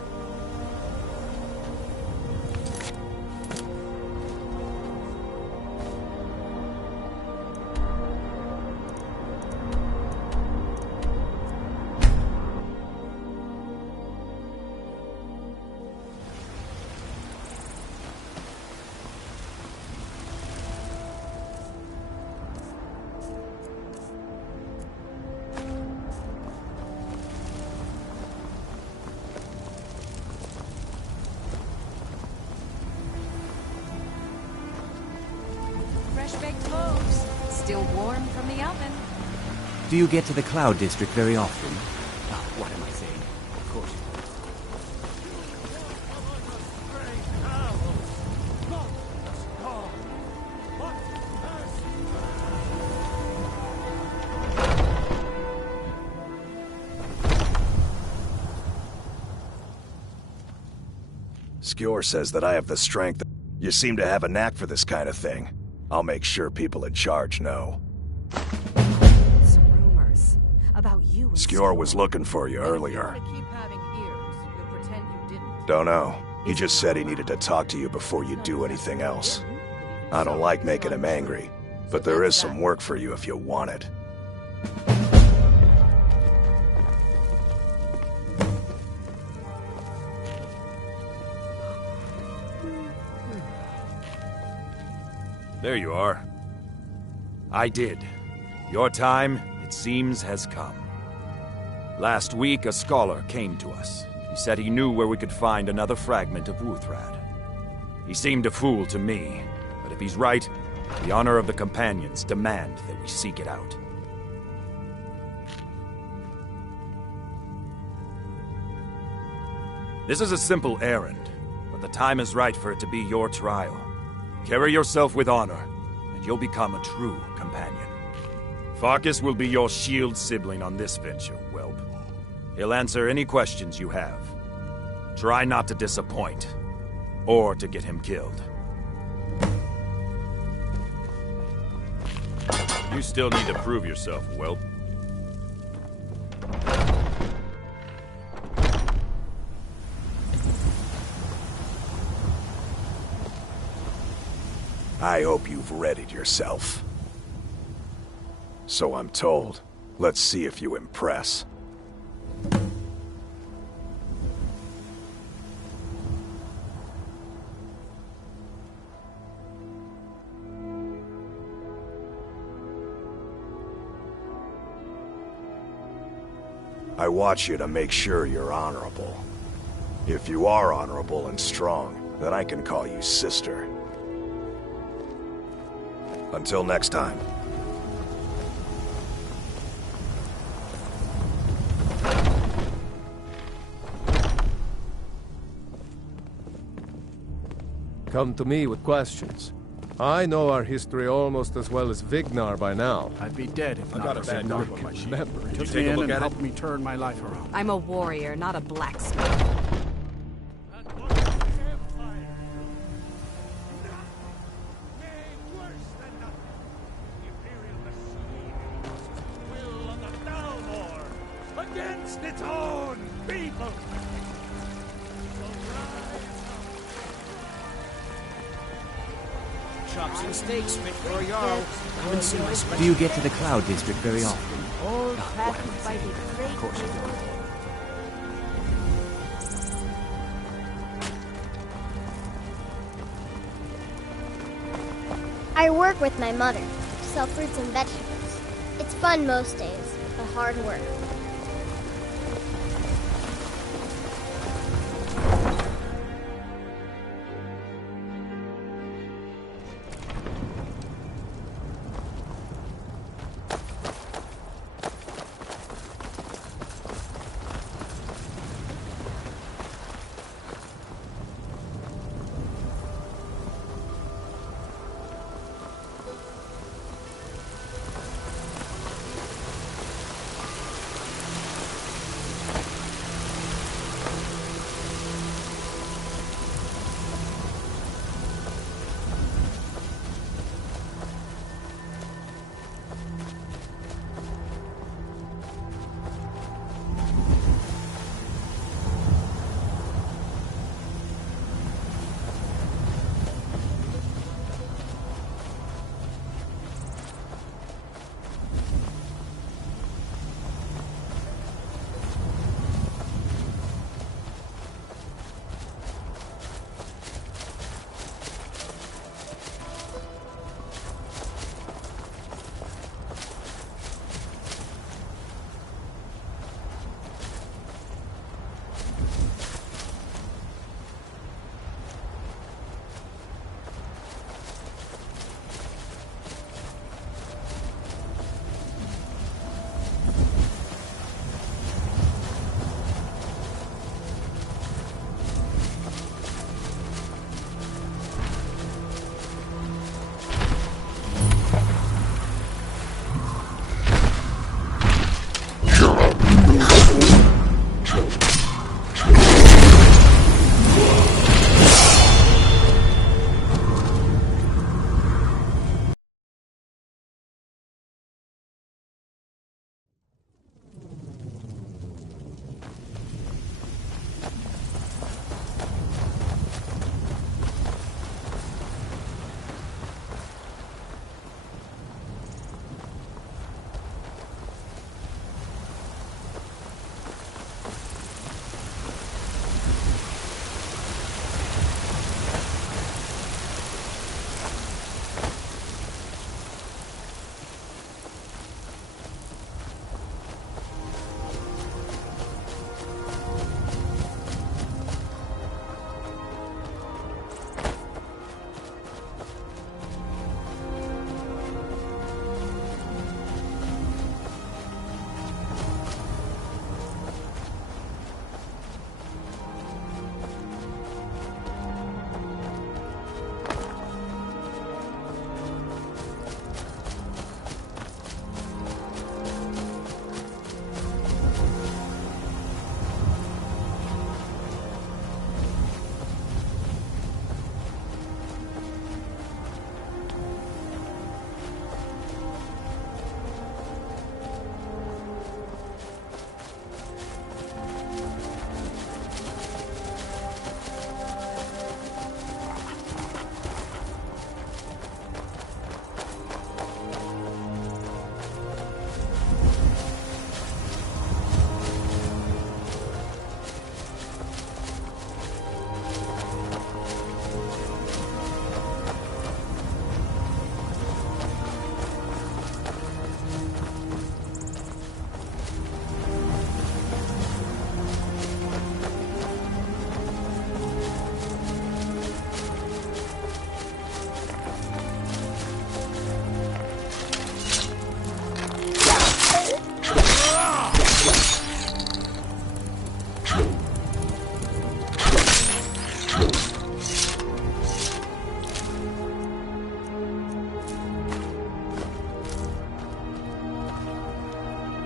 Fresh-baked loaves, still warm from the oven. Do you get to the Cloud District very often? Oh, what am I saying? Of course. Skjor says that I have the strength. You seem to have a knack for this kind of thing. I'll make sure people in charge know. Some rumors about you and Skjor was looking for you earlier. Keep having ears. You'll pretend you didn't. Don't know. He just said he needed to talk to you before you do anything else. I don't like making him angry, but there is some work for you if you want it. There you are. I did. Your time, it seems, has come. Last week, a scholar came to us. He said he knew where we could find another fragment of Wuthrad. He seemed a fool to me, but if he's right, the honor of the Companions demand that we seek it out. This is a simple errand, but the time is right for it to be your trial. Carry yourself with honor, and you'll become a true companion. Farkas will be your shield sibling on this venture, whelp. He'll answer any questions you have. Try not to disappoint, or to get him killed. You still need to prove yourself, whelp. I hope you've readied yourself. So I'm told. Let's see if you impress. I watch you to make sure you're honorable. If you are honorable and strong, then I can call you sister. Until next time. Come to me with questions. I know our history almost as well as Vignar by now. I'd be dead if I not got a for bad Sigmar. knock on my sheet. Remember, Took take me a in look and at it? helped me turn my life around. I'm a warrior, not a blacksmith. Against its own people! Chops and steaks fit for a Jarl. Haven't seen my special. Do you get to the Cloud District very often? All passed by the great Of course you do. I work with my mother, sell fruits and vegetables. It's fun most days, but hard work.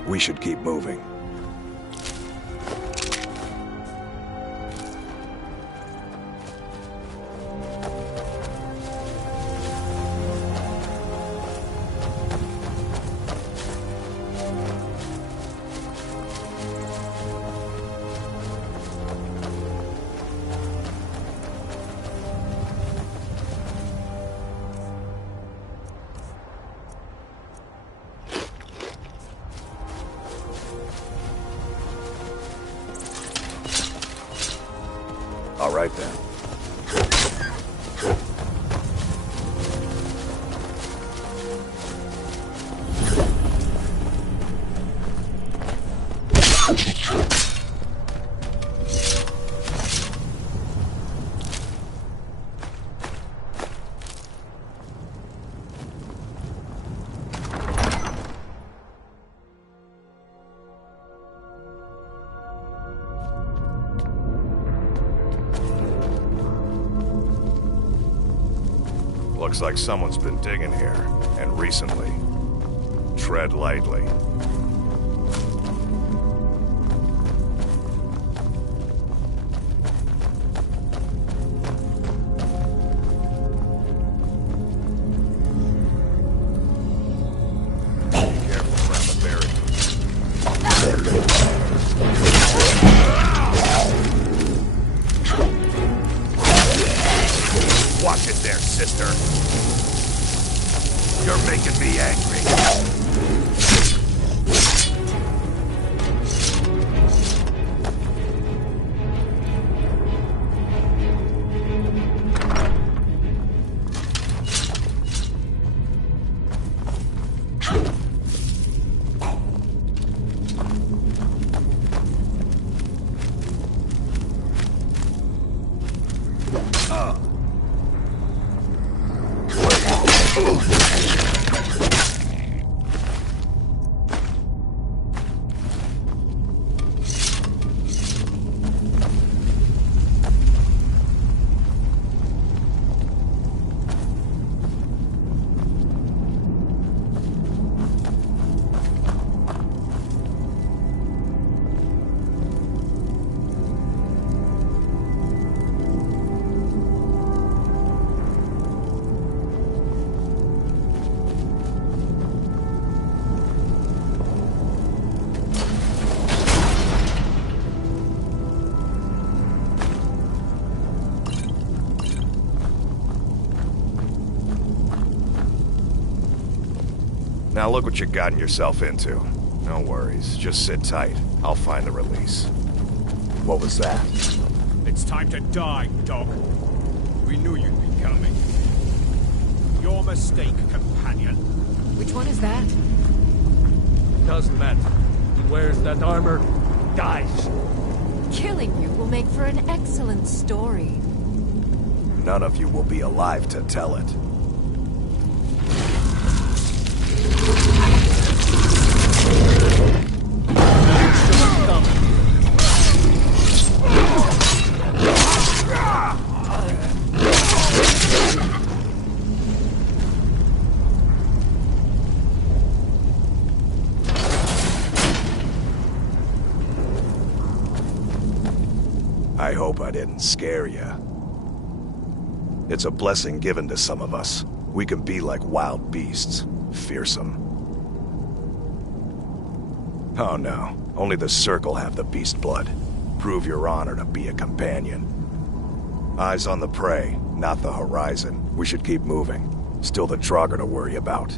We should keep moving. All right then. Looks like someone's been digging here, and recently. Tread lightly. Be careful around the barrier. Watch it there, sister. You're making me angry. Now look what you've gotten yourself into. No worries, just sit tight. I'll find the release. What was that? It's time to die, dog. We knew you'd be coming. Your mistake, companion. Which one is that? Doesn't matter. He wears that armor, dies. Killing you will make for an excellent story. None of you will be alive to tell it. I hope I didn't scare you. It's a blessing given to some of us. We can be like wild beasts, fearsome. Oh no, only the Circle have the beast blood. Prove your honor to be a companion. Eyes on the prey, not the horizon. We should keep moving. Still the Draugr to worry about.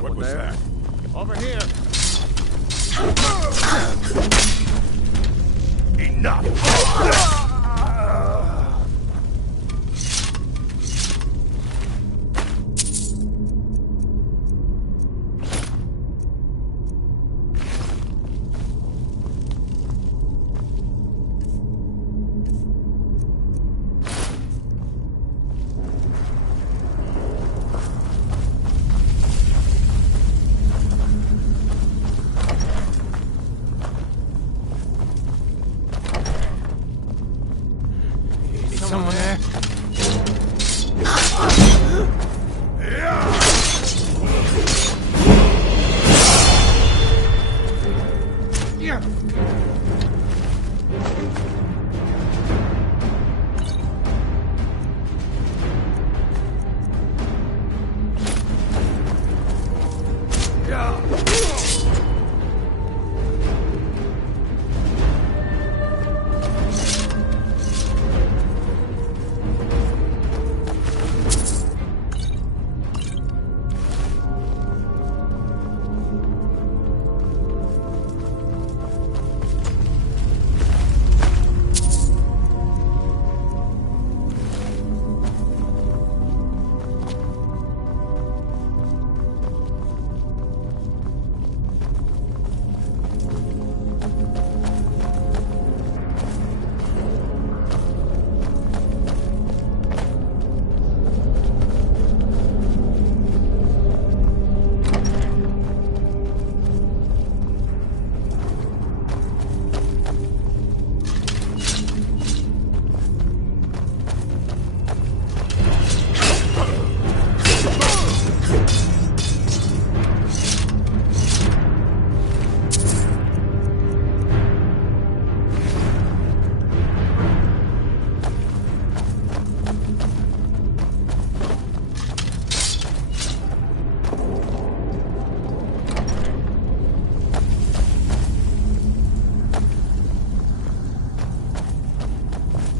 Someone what was there? that? Over here! Enough!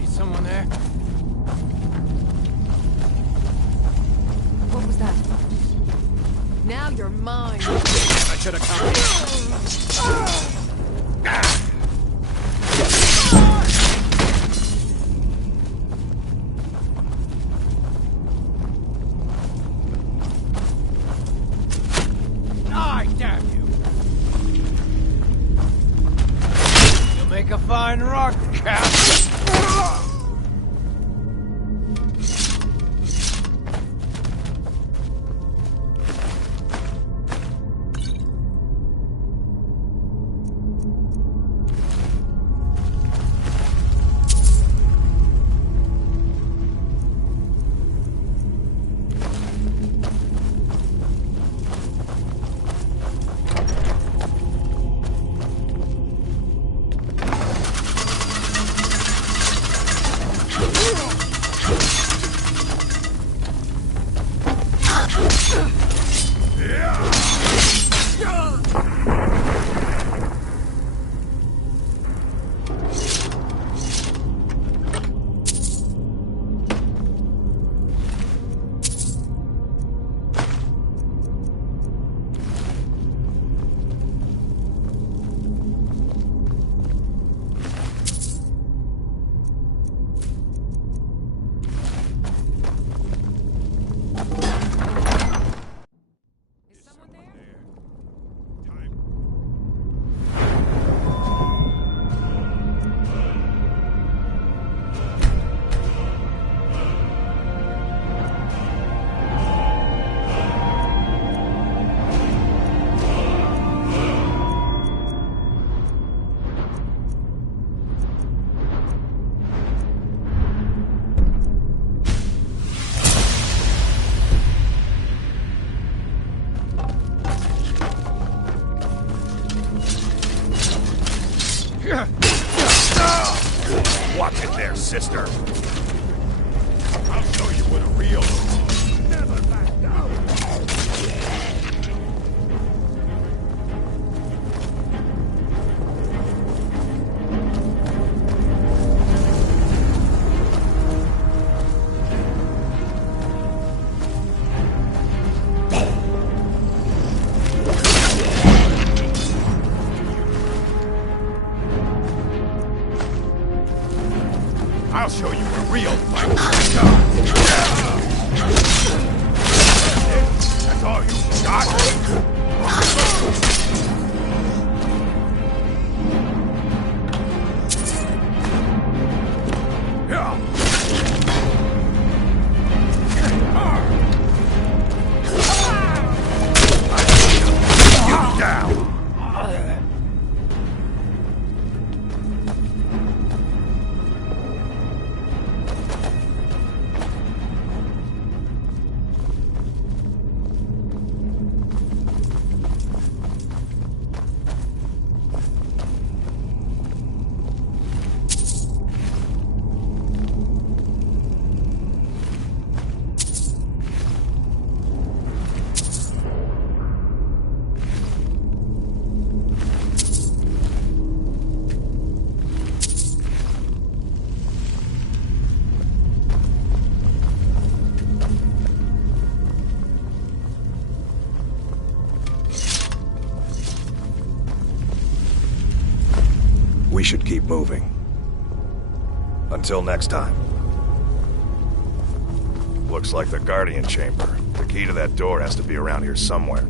Someone there? Now you're mine. I should have come Die, damn you! You'll make a fine rock, Cap. Watch it there, sister. I'll show you what a real... Never back down. I'll show you a real fight. That's all you got? We should keep moving. Until next time. Looks like the Guardian Chamber. The key to that door has to be around here somewhere.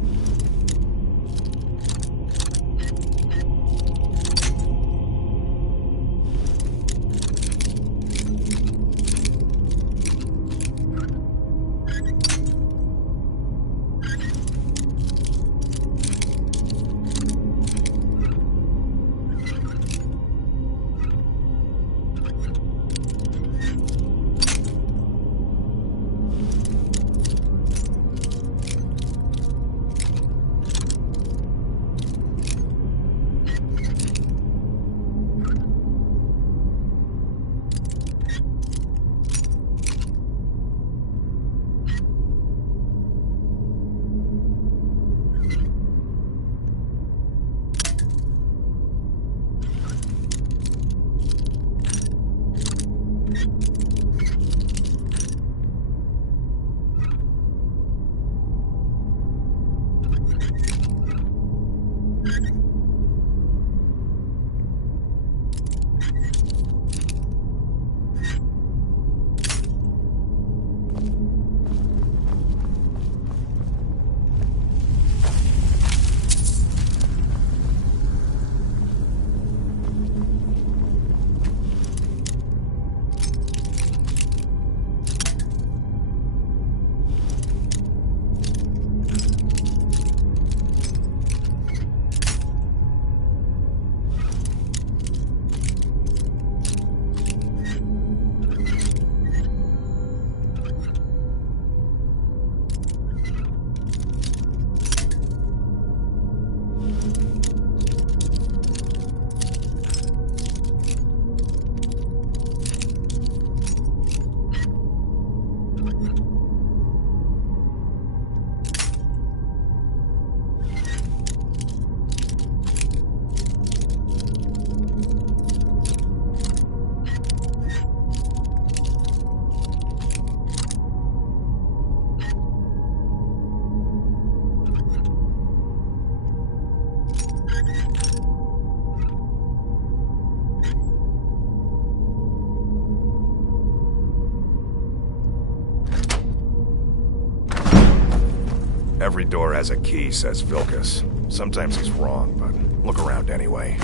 Every door has a key, says Vilkas. Sometimes he's wrong, but look around anyway.